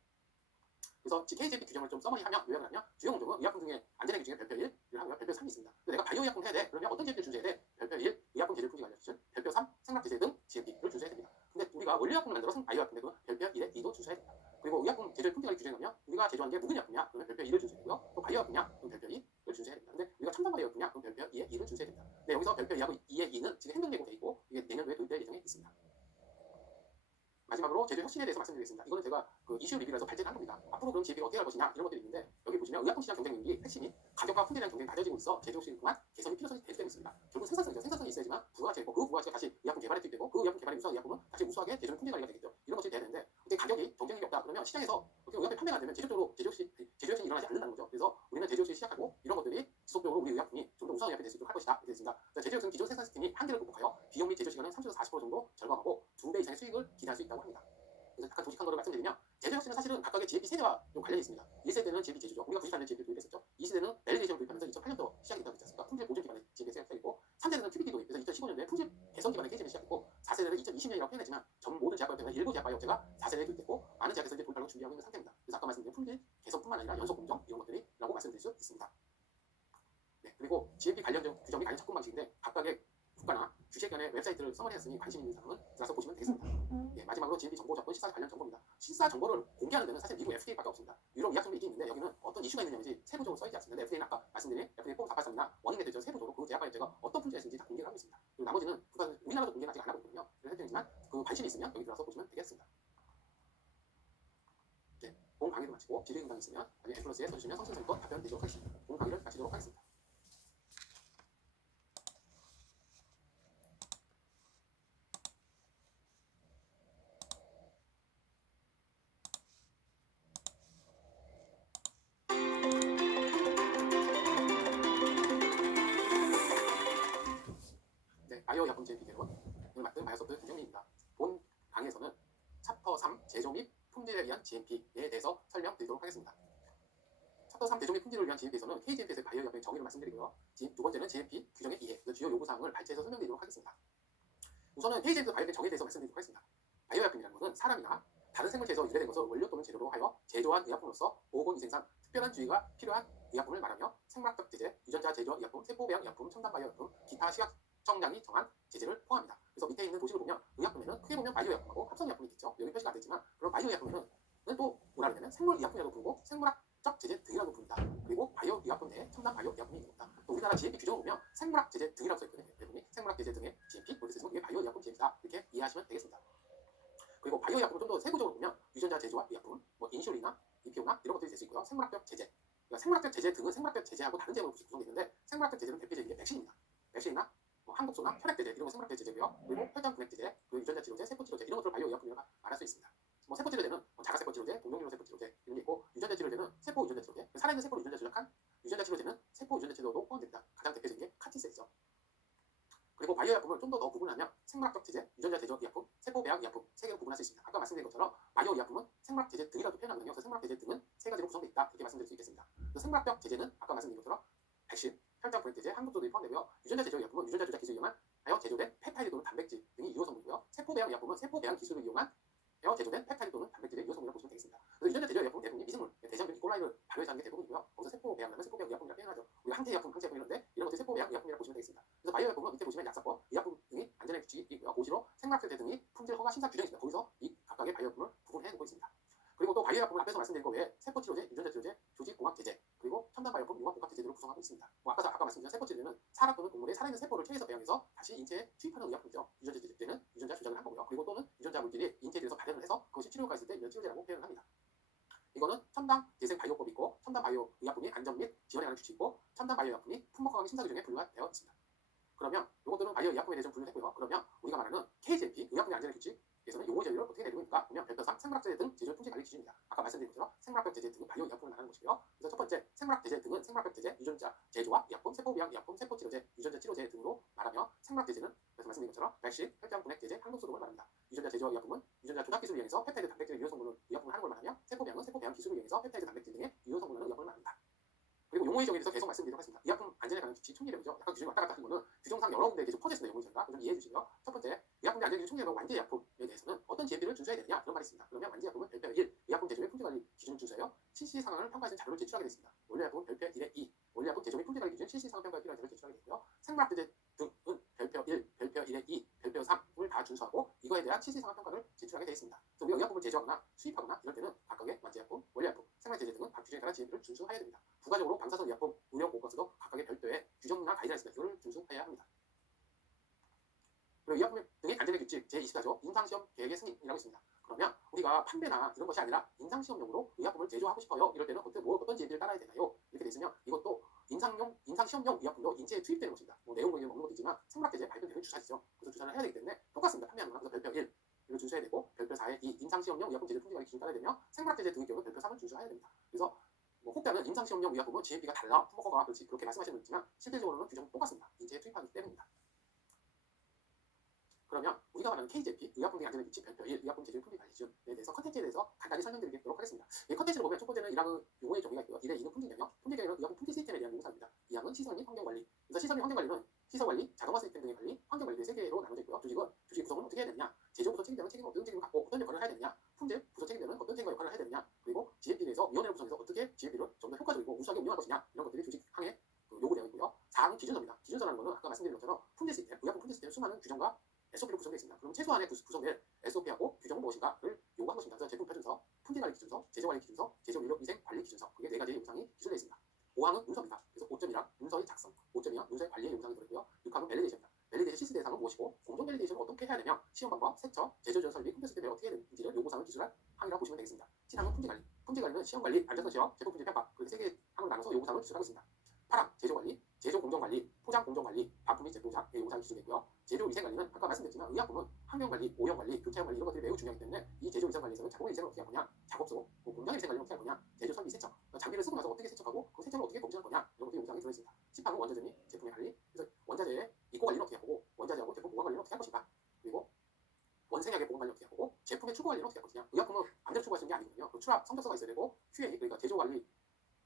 그래서 KGMP 규정을 좀 서머리하면 요약을 하면 주요 공정은 의약품 등의 안전행 규정에 별표 1을 하고요. 별표 3이 있습니다. 내가 바이오의약품 해야 돼. 그러면 어떤 GMP를 준수해야 돼? 별표 1 의약품 제조 품질 관리 기준, 별표 3 생락제제 등 GMP를 준수해야 됩니다. 근데 우리가 원료의약품을 만들어서 바이오의약품인데 그 별표 1에 2도 준수해야 됩니다. 그리고 의약품 제조 품질 관리 규정에 가면 우리가 제조한 게 무균의약품이야. 그러면 별표 2를 준수해야 되고요. 또 바이오의약품이야. 그럼 별표 2를 준수해야 됩니다. 근데 우리가 첨단 바이오의약품이야. 그럼 별표 2에 2를 준수해야 됩니다. 네, 여기서 별표 2하고 2의 2는 지금 행정 예고돼 있고 이게 내년도에 도입될 예정에 있습니다. 마지막으로 제조 혁신에 대해서 말씀드리겠습니다. 이거는 제가 그 이슈 리뷰에서 발제를 한 겁니다. 앞으로 그럼 GMP가 어떻게 할 것이냐 이런 것들이 있는데 여기 보시면 의약품 시장 경쟁 능력이 핵심이 가격과 품질에 대한 경쟁이 낮아지고 있어 제조업 시간 동안 개선이 필요성이 계속되고 있습니다. 결국 생산성이죠. 생산성이 있어야지만 부가가치가 있고 그 부가가치가 다시 의약품 개발에 투입되고 그 의약품 개발에 우수한 의약품은 다시 우수하게 제조업 품질 관리가 되겠죠. 이런 것이 돼야 되는데 근데 가격이 경쟁력이 없다 그러면 시장에서 의약품이 판매가 안 되면 지속적으로 제조업이 일어나지 않는다는 거죠. 그래서 우리는 제조업을 시작하고 이런 것들이 지속적으로 우리 의약품이 좀 더 우수한 의약품이 될 수 있도록 할 것이다 이렇게 됐습니다. 제조업은 기존 생산 시스템이 한계를 극복하여 비용 및 제조 시간을 30에서 40% 정도 절감하고 2배 이상의 수익을 기대할 수 있다고 합니다. 그래서 약간 조직한 거를 말씀드리면 제조혁신은 사실은 각각의 GMP 세대와 좀 관련이 있습니다. 1세대는 GMP 제조죠. 우리가 94년에 GMP 도입했었죠. 2세대는 밸리데이션을 도입하면서 2008년도 시작이 됐다고 했지 않습니까? 품질 보증 기반의 GMP 시작이고 3세대는 큐비티 도입, 그래서 2015년도에 품질 개선 기반의 KGM이 시작했고 4세대는 2020년이라고 표현했지만 전 모든 제약바이오업체나 일부 제약바이오업체가 4세대에 도입됐고 많은 제약에서 이제 도입하려고 준비하고 있는 상태입니다. 그래서 아까 말씀드린 품질 개선뿐만 아니라 연속 공정 이런 것들이라고 말씀드릴 수 있습니다. 네, 그리고 GMP 관련 규정이 관련 착공 방식인데 각각의 국가나 주식 간의 웹사이트를 써머리했으니 관심 있는 사람은 들어가서 보시면 되겠습니다. 예, 마지막으로 GMP 정보 접근 시사 관련 정보입니다. 시사 정보를 공개하는 데는 사실 미국 FDA밖에 없습니다. 유럽 의약품이 있긴 있는데 여기는 어떤 이슈가 있느냐든지 세부적으로 써있지 않습니다. FDA는 아까 말씀드린 FDA 폼 483이나 워닝 레터에서 세부적으로 그 제약바이오제가 어떤 품질이 있는지 다 공개를 하고 있습니다. 그리고 나머지는 우리나라도 공개는 아직 안 하고 있거든요. 그래서 했지만 그 관심이 있으면 여기 들어가서 보시면 되겠습니다. 네, 본 강의를 마치고 질의 응당이 있으면 나중에 엠플러스에 써주시면 성심성의껏 답변 드리도록 하겠습니다. 본 강의를 마치도록 하겠습니다. 네, 바이오 약품 GMP 개론을 맡은 바이오소프트 김정민입니다. 본 강의에서는 챕터 3 제조 및 품질에 의한 GMP에 대해서 설명드리도록 하겠습니다. 챕터 3 제조 및 품질을 위한 GMP에서는 KGMP에서의 바이오 약품의 정의를 말씀드리고요. 두 번째는 GMP 규정의 이해, 주요 요구사항을 발췌해서 설명드리도록 하겠습니다. 우선은 KGMP 바이오약품의 정의에 대해서 말씀드리도록 하겠습니다. 바이오약품이라는 것은 사람이나 다른 생물체에서 유래된 것을 원료 또는 재료로 하여 제조한 의약품으로서 보건위생상 특별한 주의가 필요한 의약품을 말하며 생물학적 제제, 유전자 제조 의약품, 세포배양 의약품, 첨단 바이오약품, 기타 식약청량이 정한 제재를 포함합니다. 그래서 밑에 있는 도식을 보면 의약품에는 크게 보면 바이오의약품하고 합성의약품이 있겠죠. 여기 표시가 안 되지만 그럼 바이오의약품에는 또 뭐라 그러냐면 생물의약품이라고 부르고 생물학적 제재 등이라고 부릅니다. 그리고 바이오의약품 내에 첨단 바이오의약품이 있습니다. 또 우리나라 GMP 규정을 보면 생물학 제재 등이라고 써있거든요. 대부분이 생물학 제재 등의 GMP 이렇게 쓰시면 이게 바이오의약품 GMP다 이렇게 이해하시면 되겠습니다. 그리고 바이오의약품을 좀 더 세부적으로 보면 유전자 제조와 의약품, 인슐린이나 EPO나 이런 것들이 될 수 있고요. 생물학적 제재, 그러니까 생물학적 제재 등은 생물학적 제재하고 다른 제목으로 구성되는데 생물학적 제재는 대표적인 게 백신입니다. 백신이나 항독소나 혈액 제재 이런 건 생물학적 제재고요. 그리고 혈장 분해 제재, 그리고 유전자 치료제, 세포 치료제 이런 것들을 바이오의약품이라고 말할 수 있습니다. 세포 치료제는 자가세포 치료제, 동종류로 세포 치료제 이런 게 있고 유전자 치료제는 세포 유전자 치료제, 살아있는 세포를 유전자 조작한 유전자 치료제는 세포 유전자 치료도 포함됩니다. 가장 대표적인 게 카티셀이죠. 그리고 바이오의약품을 좀 더 구분하면 생물학적 제재, 유전자 제조 의약품, 세포 배양 의약품 세 개로 구분할 수 있습니다. 아까 말씀드린 것처럼 바이오의약품은 생물학 제재 등이라고 표현하거든요. 그래서 생물학 제재 등은 세 가지로 구성되어 있다 이렇게 말씀드릴 수 있겠습니다. 그래서 생물학적 제재는 아까 말씀드린 것처럼 백신, 혈장 분해 제재, 항독소들이 포함되고요. 유전자 제조 의약품은 유전자 조작 기술을 이용한 하여 제조된 펩타이드 또는 단백질 등이 유효 성분이고요. 세포 배양 의약품은 세포 배양 기술을 이용한 하여 제조된 펩타이드 또는 단백질의 유효 성분이라고 보시면 되겠습니다. 그래서 유전자 제조 의약품은 대부분이 미생물, 대장균, 이콜라이를 발효해서 하는 게 대부분이고요. 거기서 세포 배양하면 세포 배양 의약품이라고 표현하죠. 우리가 항체의약품, 항체의약품 이런데 이런 것들이 세포 배양 의약품이라고 보시면 되겠습니다. 그래서 바이오의약품은 밑에 보시면 약사법, 의약품 등이 안전의 규칙이 있고요. 고시로 생물학적 제재 등이 품질 허가 심사 규정이 있습니다. 거기서 이 각각의 바이오의약품을 구분해 놓고 있습니다. 그리고 또 바이오의약품은 앞에서 말씀드린 것 외에 세포 치료제, 유전자 치료제, 조직공학 제제, 그리고 첨단 바이오품, 융합복합 제제를 구성하고 있습니다. 아까 말씀드린 세포 치료제는 사람 또는 동물의 살아있는 세포를 체에서 배양해서 다시 인체에 투입하는 의약품이죠. 유전자 제제는 유전자 조작을 한 거고요. 그리고 또는 유전자 물질이 인체에 들어서 발현을 해서 그것이 치료가 있을 때 이런 치료제라고 표현을 합니다. 이거는 첨단 재생 바이오법이 있고 첨단 바이오 의약품이 안전 및 지원에 관한 규칙이 있고 첨단 바이오 의약품이 품목허가 심사 규정에 분류가 되어 있습니다. 그러면 이것들은 바이오 의약품에 대해서 분류를 했고요. 그러면 우리가 말하는 KGMP 의약품의 안전의 규칙에서는 요거 제재를 어떻게 내리고 있는가 보면 별표상 생물학 제재 등 제조 품질 관리 기준입니다. 아까 말씀드린 것처럼 생물학적 제재 등은 바이오 의약품을 말하는 것이고요. 그래서 첫 번째 생물학 제재 등은 생물학적 제재, 유전자 제조와 의약품, 세포 배양 의약품, 세포 치료제, 유전자 치료제 등으로 말하며 생물학 제재는 그래서 말씀드린 것처럼 백신, 혈장 분해 제재, 항독소 등을 말합니다. 유전자 제조 의약품은 유전자 조작 기술을 이용해서 펩타이드 단백질의 유효 성분을 의약품을 하는 걸 말하며 세포 배양은 세포 배양 기술을 이용해서 펩타이드 단백질 등의 유효 성분을 하는 의약품을 말합니다. 그리고 용어의 정의에 대해서 계속 말씀드리도록 하겠습니다. 의약품 안전에 관한 규칙 1200이죠. 약간 규정이 왔다 갔다 하는 거는 규정상 여러 군데에 계속 퍼져 있습니다. 용어의 정의가. 좀 이해해 주시고요. 첫 번째, 의약품의 안전 규칙 1200 완제 의약품에 대해서는 어떤 GMP를 준수해야 되느냐 그런 말이 있습니다. 그러면 완제 의약품은 별표 1, 의약품 제조 및 품질 관리 기준을 준수하여 실시 상황을 평가할 수 있는 자료를 제출하게 되어 있습니다. 원료 의약품은 별표 1에 2, 원료 의약품 제조 및 품질 관리 기준 실시 상황 평가에 필요한 자료를 제출하게 되고요. 생물학 제재 등은 별표 1, 별표 1에 2, 별표 3을 다 준수하고 이거에 대한 실시 상황 평가를 제출하게 되어 있습니다. 그래서 우리가 의약품을 제조하거나 수입하거나 이럴 때는 각각의 완제 의약품, 원료 의약품, 생물학 제재 등은 각 규정에 따라 GMP를 준수해야 됩니다. 부가적으로 방사선 의약품, 의료 보건소도 각각의 별도의 규정이나 가이드라인이 있습니다. 이거를 준수해야 합니다. 그리고 의약품 등의 안전의 규칙 제24조 임상시험 계획의 승인이라고 있습니다. 그러면 우리가 판매나 이런 것이 아니라 임상시험용으로 의약품을 제조하고 싶어요. 이럴 때는 그때 어떤 GMP를 따라야 되나요? 이렇게 됐으면 이것도 임상시험용 의약품도 인체에 투입되는 것입니다. 뭐 내용을 먹는 것도 있지만 생물학제제에 발견되는 주사시죠. 그래서 주사를 해야 되기 때문에 똑같습니다. 판매하는 거랑. 그래서 별표 1을 준수해야 되고 별표 4에 이 임상시험용 의약품 제조 품질관리 기준 따라야 되며 생물학제제 등의 경우 별표 3을 준수해야 됩니다. 그래서 뭐 혹자는 임상시험용 의약품은 GMP가 달라 품목허가 그렇지 그렇게 말씀하시는 분 있지만 실질적으로는 규정은 똑같습니다. 인체에 투입하기 때문입니다. 그러면 우리가 말하는 KJP, 의약품 등의 안전의 규칙 별표 1, 의약품 제조 품질 관리 기준에 대해서 컨텐츠에 대해서 간단히 설명드리도록 하겠습니다. 이 컨텐츠를 보면 첫 번째는 1항의 용어의 정의가 있고요. 1의 2는 품질경영, 품질경영은 의약품 품질 시스템에 대한 용어사입니다. 2항은 시설 및 환경관리. 그래서 시설 및 환경관리는 시설관리, 자동화 시스템 등의 관리, 환경관리 등의 3개로 나눠져 있고요. 조직 구성은 어떻게 해야 되느냐, 제조부서 책임자는 책임을 어떤 책임을 갖고 어떤 역할을 해야 되느냐, 품질 부서 책임자는 어떤 책임과 역할을 해야 되느냐, 그리고 GMP에 대해서 위원회를 구성해서 어떻게 GMP를 좀 더 효과적이고 우수하게 운영할 것이냐, 이런 것들이 조직 항에 요구되어 있고요. 4항은 기준서입니다. 기준서라는 것은 아까 말씀드린 것처럼 품질 시스템, 의약품 품질 시스템 수많은 규정과 SOP로 구성되어 있습니다. 그럼 최소한의 구성될 SOP하고 규정은 무엇인가를 요구한 것입니다. 그래서 제품 표준서, 품질관리 기준서, 제조관리 기준서, 제조위생 관리 기준서, 그게 4가지의 요구사항이 기술되어 있습니다. 5항은 문서입니다. 그래서 5.1항 문서의 작성, 5.2항 문서의 관리의 요구사항이 들어있고요. 6항은 밸리데이션입니다. 밸리데이션 실시 대상은 무엇이고 공정 밸리데이션을 어떻게 해야 되며 시험 방법, 세척, 제조 전 설비, 품질 시스템을 어떻게 해야 되는지를 요구사항을 기술할 항이라고 보시면 되겠습니다. 7항은 품질관리, 품질관리는 시험관리, 안전성 시험, 제품 품질 평가 그렇게 3개의 항으로 나눠서 요구사항을 기술하고 있습니다. 8항 제조관리, 제조 공정관리, 포장 공정관리, 반품 및 제공자의 요구사항이 기술되고요. 제조 위생관리는 아까 말씀드렸지만 의약품은 환경관리, 오염관리, 교체관리 이런 것들이 매우 중요하기 때문에 이 제조 위생관리에서는 작업의 위생을 어떻게 할 거냐, 작업소, 공장의 위생관리를 어떻게 할 거냐, 제조 설비 세척, 장비를 쓰고 나서 어떻게 세척하고 그 세척을 어떻게 검증할 거냐 이런 것들이 요구사항이 들어있습니다. 10항은 원자재 및 제품의 관리, 그래서 원자재의 입고 관리는 어떻게 하고 원자재하고 제품 보관 관리는 어떻게 할 것인가, 그리고 원생약의 보관 관리 어떻게 하고 제품의 추구 관리는 어떻게 할 것이냐. 의약품은 마음대로 추구할 수 있는 게 아니거든요. 그 출합 성적서가 있어야 되고 QA 그러니까 제조관리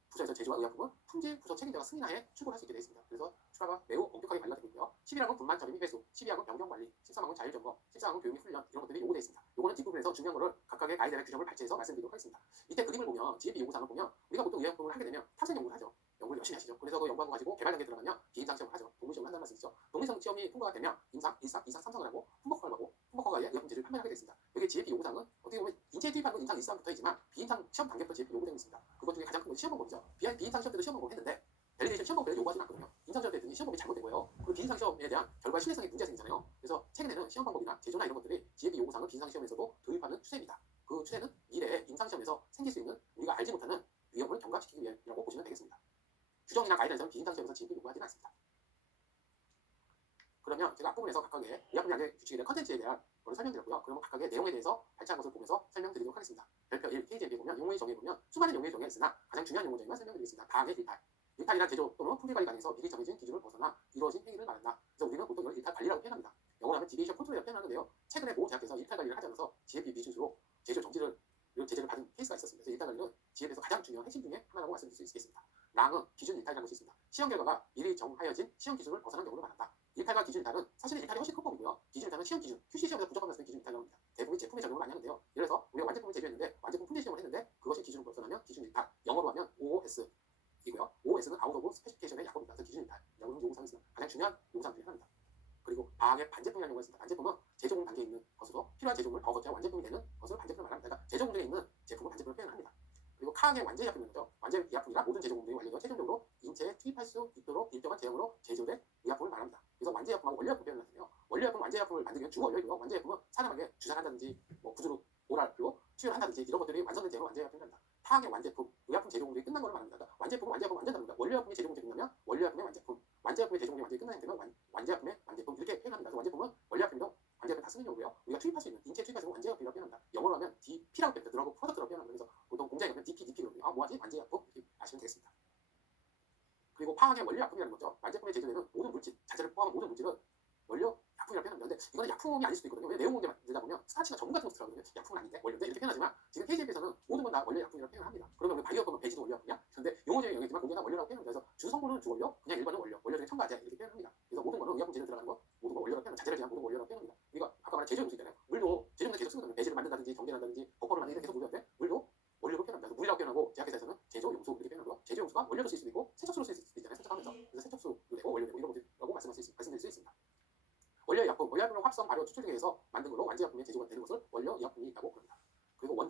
부서에서 제조와 의약품은 품질 부서 책임자가 승인하에 추구를 할 수 있게 되어 있습니다. 그래서 출하가 매우 엄격하게 관리되고 있고요. 11항은 분만 처리 및 회수, 12항은 변경관리, 13항은 자율점검, 14항은 교육 및 훈련 이런 것들이 요구되어 있습니다. 요거는 뒷부분에서 중요한 거를 각각의 가이드라인 규정을 발췌해서 말씀드리도록 하겠습니다. 이때 그림을 보면 GMP 요구사항을 보면 우리가 보통 의약품을 하게 되면 탐색 연구를 하죠. 연구를 열심히 하시죠. 그래서 그 연구한 거 가지고 개발 단계에 들어가면 비임상 시험을 하죠. 동물 시험을 한다는 말씀이죠. 동물 시험이 통과가 되면 임상, 1상, 2상, 3상을 하고 품목허가를 하고 품목허가에 의약품 제조를 판매하게 되어 있습니다. 여기 GMP 요구사항은 어떻게 보면 인체에 투입하는 건 임상, 1상부터이지만 비임상 시험 단계부터 GMP 요구되고 있습니다. 그것 중에 가장 큰 건 시험 방법이죠. 비임상 시험 때도 시험 방법 했는데 밸리데이션 시험 방법을 요구하지 않거든요. 임상 시험 때 했더니 시험 방법이 잘못된 거예요. 그리고 비임상 시험에 대한 결과 신뢰성에 문제가 생기잖아요. 그래서 최근에는 시험 방법이나 제조나 이런 것들이 GMP 요구사항을 비임상 시험에서도 도입하는 추세입니다. 그 추세는 미래에 임상 시험에서 생길 수 있는 우리가 알지 못하는 위험을 경감시키기 위해라고 보시면 되겠습니다. 규정이나 가이드라인에서는 비임상 시험에서 GMP 요구하지는 않습니다. 그러면 제가 앞부분에서 각각의 의약품 양의 규칙에 대한 컨텐츠에 대한 걸 설명드렸고요. 그러면 각각의 내용에 대해서 발췌한 것을 보면서 설명드리도록 하겠습니다. 별표 1, KGMP에 보면 용어의 정의에 보면 수많은 용어의 정의가 있으나 가장 중요한 용어 정의만 설명드리겠습니다. 다음의 일탈. 일탈이란 제조 또는 품질관리 과정에서 미리 정해진 기준을 벗어나 이루어진 행위를 말한다. 그래서 우리는 보통 이걸 일탈 관리라고 표현합니다. 영어로 하면 디비에이션 컨트롤이라고 표현하는데요. 최근에 모 제약회에서 일탈 관리를 하지 않아서 GMP 비준수로 제조 정지를 제재를 받은 케이스가 있었습니다. 그래서 일탈 관리는 GMP에서 가장 중요한 핵심 중에 하나라고 말씀드릴 수 있겠습니다. 랑은 기준 일탈이라는 것이 있습니다. 시험 결과가 미리 정하여진 시험 기준을 벗어난 경우를 말한다. 일탈과 기준 일탈은 사실은 일탈이 훨씬 큰 법이고요. 기준 일탈은 시험 기준, QC 시험에서 부족한 것을 기준 일탈이라고 합니다. 대부분 제품에 적용을 많이 하는데요. 예를 들어서 우리가 완제품을 제조했는데 완제품 품질 시험을 했는데 그것이 기준을 벗어나면 기준 일탈. 영어로 하면 OOS 이고요. OOS는 Out of Specification의 약법입니다. 그래서 기준 일탈이라고 하는 요구사항이 있습니다. 가장 중요한 요구사항 중에 하나입니다. 그리고 방의 반제품이라는 용어가 있습니다. 반제품은 제조공 단계에 있는 것으로 필요한 제조공을 더 거쳐 완제품이 되는 것을 반제품을 말합니다. 그러니까 제조공 중에 있는 제품을 반제품을 표현합니다. 그리고 카항의 완제약품인 거죠. 완제약품이라 모든 제조공들이 완료되어 최종적으로 인체에 투입할 수 있도록 일정한 제형으로 제조된 의약품을 말합니다. 그래서 완제약품하고 원료약품 표현을 하는데요. 원료약품, 완제약품을 만들기 위한 주원료이고요. 완제약품은 사람에게 주사를 한다든지 뭐 구조로 오랄로 투여를 한다든지 이런 것들이 완성된 제형을 완제약품이라고 합니다. 타항의 완제품, 의약품 제조공들이 끝난 것을 말합니다. 그러니까 완제품은 완전 다릅니다. 원료약품이 제조공들이 끝나면 원료약품의 완제품, 완제약품의 제조공이 완전히 끝나게 되면 완제약품의 완제품 이렇게 표현합니다. 그래서 완제품은 원료약품이든 완제약품 다 쓰는 용어고요. 우리가 투입할 수 있는 인체에 투입할 수 있는 완제약품이라고 표현합니다. 영어로 하면 DP라고 표현합니다. 드러그 프로덕트라고 표현합니다. 그래서 보통 공장에 가면 DP 그러거든요. 아 뭐하지? 완제약품 이렇게 아시면 되겠습니다. 그리고 파항의 원료약품이라는 거죠. 완제품에 제조되는 모든 물질, 자재를 포함한 모든 물질은 원료약품이라고 표현합니다. 근데 이거는 약품이 아닐 수도 있거든요. 왜 내용 문제 만들다 보면 스타치가 전문 같은 거 들어가거든요. 약품은 아닌데 원료인데 이렇게 표현하지만 지금 KGMP에서는 모든 건 다 원료약품이라고 표현합니다. 그러면 왜 바이오약품은 배지도 원료약품이야? 그런데 용어적인 영역이지만 공개가 원료라고 표현합니다. 그래서 주성분은 주원료, 그냥 일반은 원료 중에 첨가제 이렇게 표현합니다. 그래서 모든 거는 의약품 제조 들어가는 거 모든 건 원료라고 표현합니다. 자재를 제한 모든 건 원료라고 표현합니다. 우리가 아까 말한 제조 용수 있잖아요. 물도 제조용도 계속 쓰거든요. 배지를 만든다든지 정제를 한다든지 버퍼를 만든다든지 계속 물인데 물도 원료로 표현합니다. 그래서 물이라고 표현하고 제약회사에서는 제조 용수 이렇게 표현하고요. 제조 용수가 원료로 쓸 수도 있고 세척수로 쓸 수도 있잖아요. 세척하면서 그래서 세척수로 되고 원료 되고 이런 것들이라고 말씀드릴 수 있습니다. 원료의약품, 원료의약품을 합성, 발효, 추출 등에서 만든 걸로 완제약품에 제조가 되는 것을 원료의약품이 있다고 부릅니다. 그리고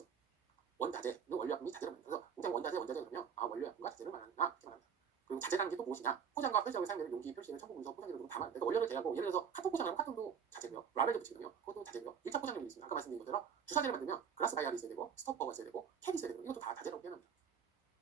원자재는 원료의약품이 자재를 만든다. 그래서 공장 원자재 그러면 아 원료의약품과 자재를 말하는구나 이렇게 말합니다. 그리고 자재라는 게 또 무엇이냐? 포장과 표시하고 사용되는 용기, 표시를 첨부 문서, 포장재를 다 말합니다. 그러니까 원료를 제하고 예를 들어서 카톤 포장하면 카톤도 자재고요. 라벨도 붙이거든요. 그것도 자재고요. 1차 포장용이 있습니다. 아까 말씀드린 것처럼 주사제를 만들면 글라스 바이알이 있어야 되고 스토퍼가 있어야 되고 캡이 있어야 되고 이것도 다 다재라고 표현합니다.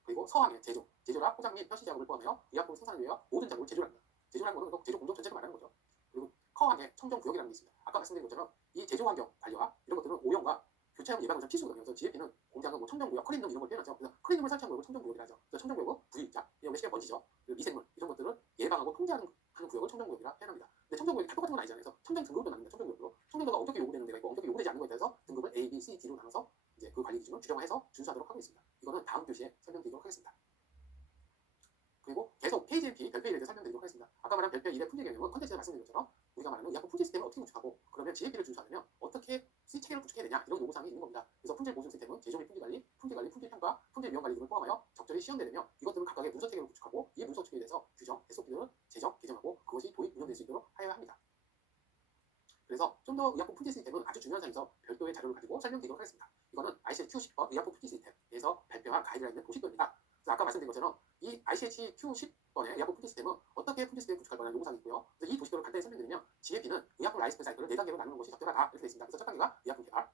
그리고 서항의 제조라 포장 및 표시 작업을 포함하여 의약품 생산을 위하여 모든 작업을 제조합니다. 제조라는 것은 제조 공정 전체를 말하는 거죠. 그리고 커항의 청정구역이라는 게 있습니다. 아까 말씀드린 것처럼 이 제조 환경 관리와 이런 것들은 오염과 교차염 예방은 필수거든요. 그래서 GFP는 공장은 뭐 청정구역, 클린룸 이런 걸 표현하죠. 그래서 클린룸을 설치한 구역을 청정구역이라 하죠. 그래서 청정구역은 부유입자, 외식의 먼지죠. 그리고 미생물 이런 것들을 예방하고 통제하는 구역을 청정구역이라 표현합니다. 근데 청정구역이 다 똑같은 건 아니잖아요. 그래서 청정 등급도 나눕니다. 청정구역으로 청정도가 엄격히 요구되는 데가 있고 엄격히 요구되지 않는 것에 대해서 등급을 A, B, C, D로 나눠서 이제 그 관리 기준을 규정해서 준수하도록 하고 있습니다. 이거는 다음 교시에 설명드리도록 하겠습니다. 그리고 계속 KGMP 별표 1에 대해서 설명드리도록 하겠습니다. 아까 말한 별표 1의 품질 개념은 컨텐츠에 말씀드린 것처럼 우리가 말하는 의약품 품질 시스템을 어떻게 구축하고 그러면 GMP를 준수하려면 어떻게 체계를 구축해야 되냐 이런 요구사항이 있는 겁니다. 그래서 품질 보증 시스템은 제조 및 품질 관리, 품질 평가, 품질 위험 관리 등을 포함하여 적절히 시연되려면 이것들은 각각의 문서 체계를 구축하고 이 문서 체계에 대해서 규정, SOP들을 제정, 개정하고 그것이 도입, 운영될 수 있도록 하여야 합니다. 그래서 좀 더 의약품 품질 시스템은 아주 중요한 사항에서 별도의 자료를 가지고 설명드리도록 하겠습니다. 이거는 ICH Q10번 의약품 품질 시스템에서 발표한 가이드라인의 도식도입니다. 그래서 아까 말씀드린 것처럼 이 ICH Q10번의 의약품 품질 시스템은 어떻게 품질 시스템을 구축할 거라는 요구사항이 있고요. 그래서 이 도식도를 간단히 설명드리면 GAP는 의약품 라이프 사이클을 4단계로 나누는 것이 적절하다 이렇게 되어 있습니다. 그래서 첫 단계가 의약품 개발,